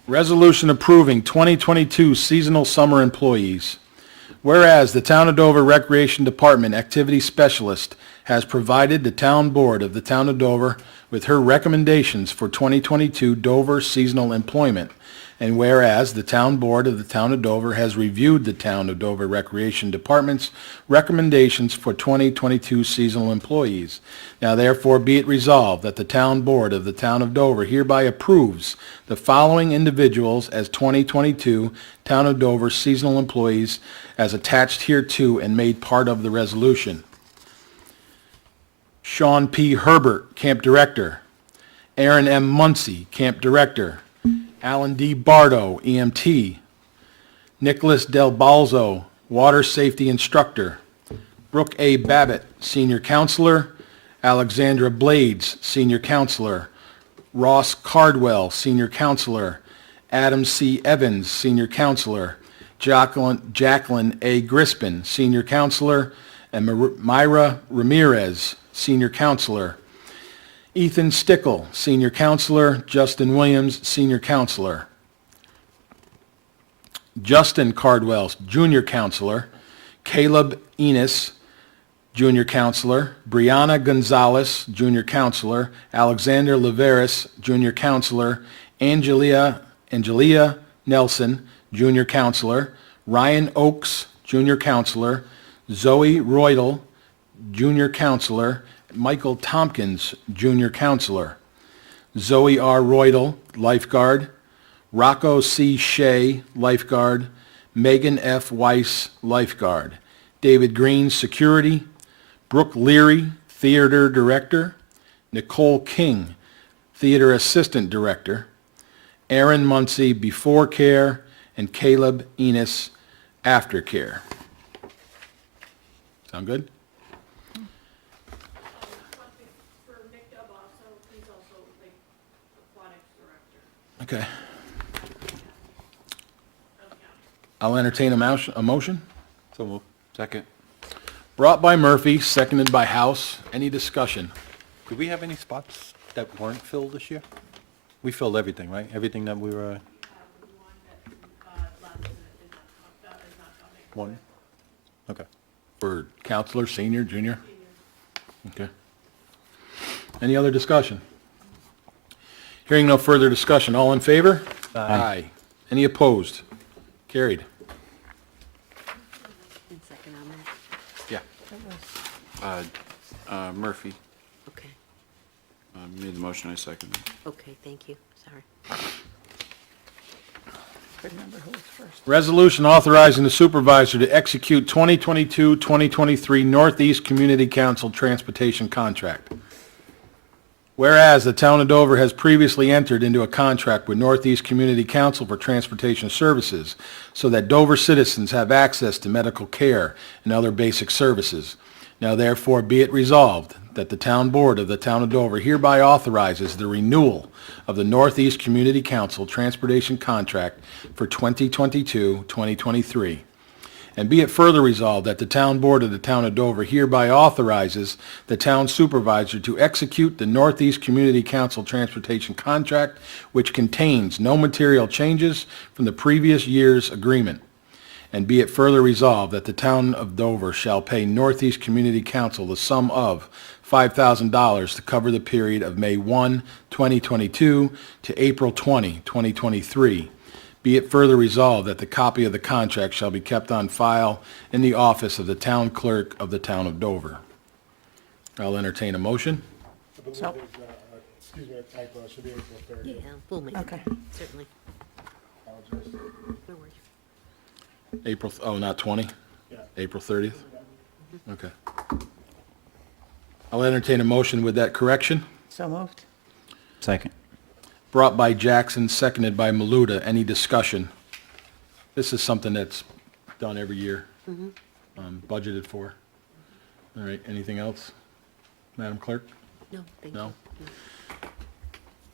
Resolution approving 2022 seasonal summer employees. Whereas the Town of Dover Recreation Department Activity Specialist has provided the Town Board of the Town of Dover with her recommendations for 2022 Dover seasonal employment, and whereas the Town Board of the Town of Dover has reviewed the Town of Dover Recreation Department's recommendations for 2022 seasonal employees. Now therefore be it resolved that the Town Board of the Town of Dover hereby approves the following individuals as 2022 Town of Dover seasonal employees as attached hereto and made part of the resolution. Sean P. Herbert, Camp Director. Aaron M. Muncy, Camp Director. Alan D. Bardo, EMT. Nicholas Del Balzo, Water Safety Instructor. Brooke A. Babbitt, Senior Counselor. Alexandra Blades, Senior Counselor. Ross Cardwell, Senior Counselor. Adam C. Evans, Senior Counselor. Jacqueline A. Grispin, Senior Counselor. And Myra Ramirez, Senior Counselor. Ethan Stickle, Senior Counselor. Justin Williams, Senior Counselor. Justin Cardwell, Junior Counselor. Caleb Enos, Junior Counselor. Brianna Gonzalez, Junior Counselor. Alexander Laveris, Junior Counselor. Angelia Nelson, Junior Counselor. Ryan Oakes, Junior Counselor. Zoe Roydel, Junior Counselor. Michael Tompkins, Junior Counselor. Zoe R. Roydle, lifeguard, Rocco C. Shea, lifeguard, Megan F. Weiss, lifeguard, David Green, security, Brooke Leary, theater director, Nicole King, theater assistant director, Aaron Muncy, before care, and Caleb Enos, aftercare. Sound good? Okay. I'll entertain a motion. So moved. Second. Brought by Murphy, seconded by House. Any discussion? Did we have any spots that weren't filled this year? We filled everything, right? Everything that we were... One? Okay. For counselor, senior, junior? Okay. Any other discussion? Hearing no further discussion, all in favor? Aye. Any opposed? Carried. And second on that. Yeah. Murphy Okay, made the motion, I seconded. okay, thank you, sorry. Couldn't remember who was first. Resolution authorizing the supervisor to execute 2022-2023 Northeast Community Council Transportation Contract. Whereas the town of Dover has previously entered into a contract with Northeast Community Council for transportation services so that Dover citizens have access to medical care and other basic services. Now therefore be it resolved that the town board of the town of Dover hereby authorizes the renewal of the Northeast Community Council Transportation Contract for 2022-2023. And be it further resolved that the town board of the town of Dover hereby authorizes the town supervisor to execute the Northeast Community Council Transportation Contract, which contains no material changes from the previous year's agreement. And be it further resolved that the town of Dover shall pay Northeast Community Council the sum of $5,000 to cover the period of May 1, 2022 to April 20, 2023. Be it further resolved that the copy of the contract shall be kept on file in the office of the town clerk of the town of Dover. I'll entertain a motion. So, Excuse me, a typo, it should be April 30th. Yeah, we'll make Okay. it, certainly. Apologize. No worries. April, oh, not 20? Yeah. April 30th? Okay. I'll entertain a motion with that correction. so moved. Second. Brought by Jackson, seconded by Maluda. Any discussion? This is something that's done every year, budgeted for. All right, anything else? Madam Clerk? No, thank you. No?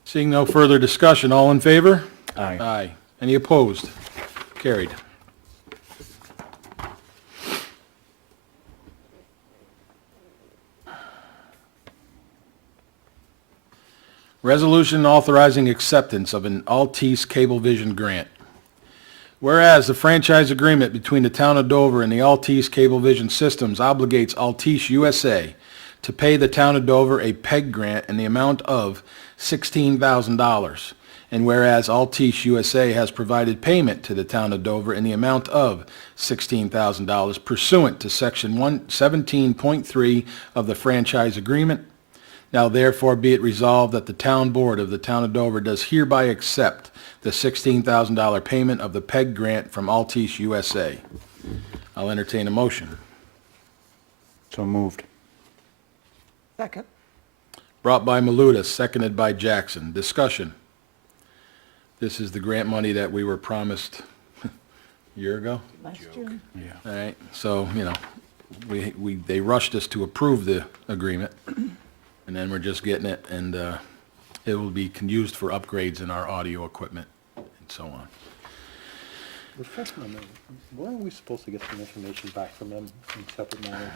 Seeing no further discussion, all in favor? Aye. Aye. Any opposed? Carried. Resolution authorizing acceptance of an Altice Cablevision grant. Whereas the franchise agreement between the town of Dover and the Altice Cablevision Systems obligates Altice USA to pay the town of Dover a PEG grant in the amount of $16,000. And whereas Altice USA has provided payment to the town of Dover in the amount of $16,000 pursuant to Section 117.3 of the franchise agreement. Now therefore be it resolved that the town board of the town of Dover does hereby accept the $16,000 payment of the PEG grant from Altice USA. I'll entertain a motion. So moved. Second. Brought by Maluda, seconded by Jackson. Discussion. This is the grant money that we were promised a year ago. Last June. All right, so, you know, they rushed us to approve the agreement, and then we're just getting it, and it will be used for upgrades in our audio equipment and so on. Refresh my memory. Weren't we supposed to get some information back from them in separate matters?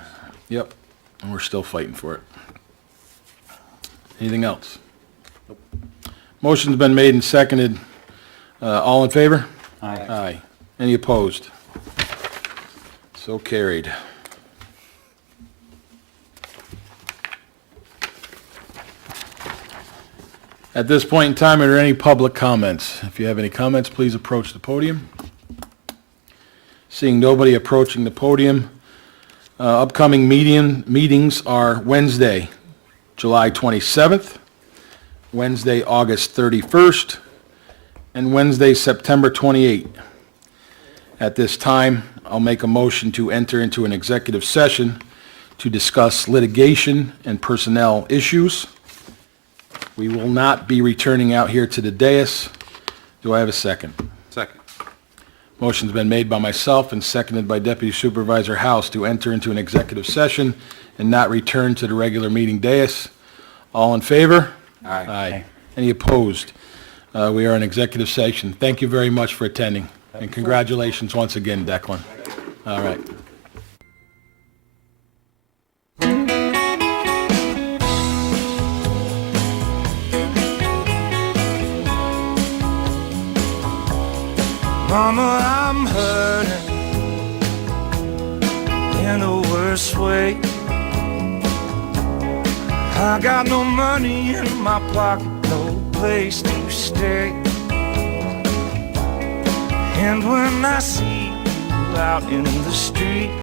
Yep, and we're still fighting for it. Anything else? Nope. Motion's been made and seconded. All in favor? Aye. Aye. Any opposed? So carried. At this point in time, are there any public comments? If you have any comments, please approach the podium. Seeing nobody approaching the podium, upcoming meetings are Wednesday, July 27th, Wednesday, August 31st, and Wednesday, September 28th. At this time, I'll make a motion to enter into an executive session to discuss litigation and personnel issues. We will not be returning out here to the dais. Do I have a second? Second. Motion's been made by myself and seconded by Deputy Supervisor House to enter into an executive session and not return to the regular meeting dais. All in favor? Aye. Aye. Any opposed? We are in executive session. Thank you very much for attending, and congratulations once again, Declan. All right. Mama, I'm hurting in the worst way. I got no money in my pocket, no place to stay. And when I see you out in the street,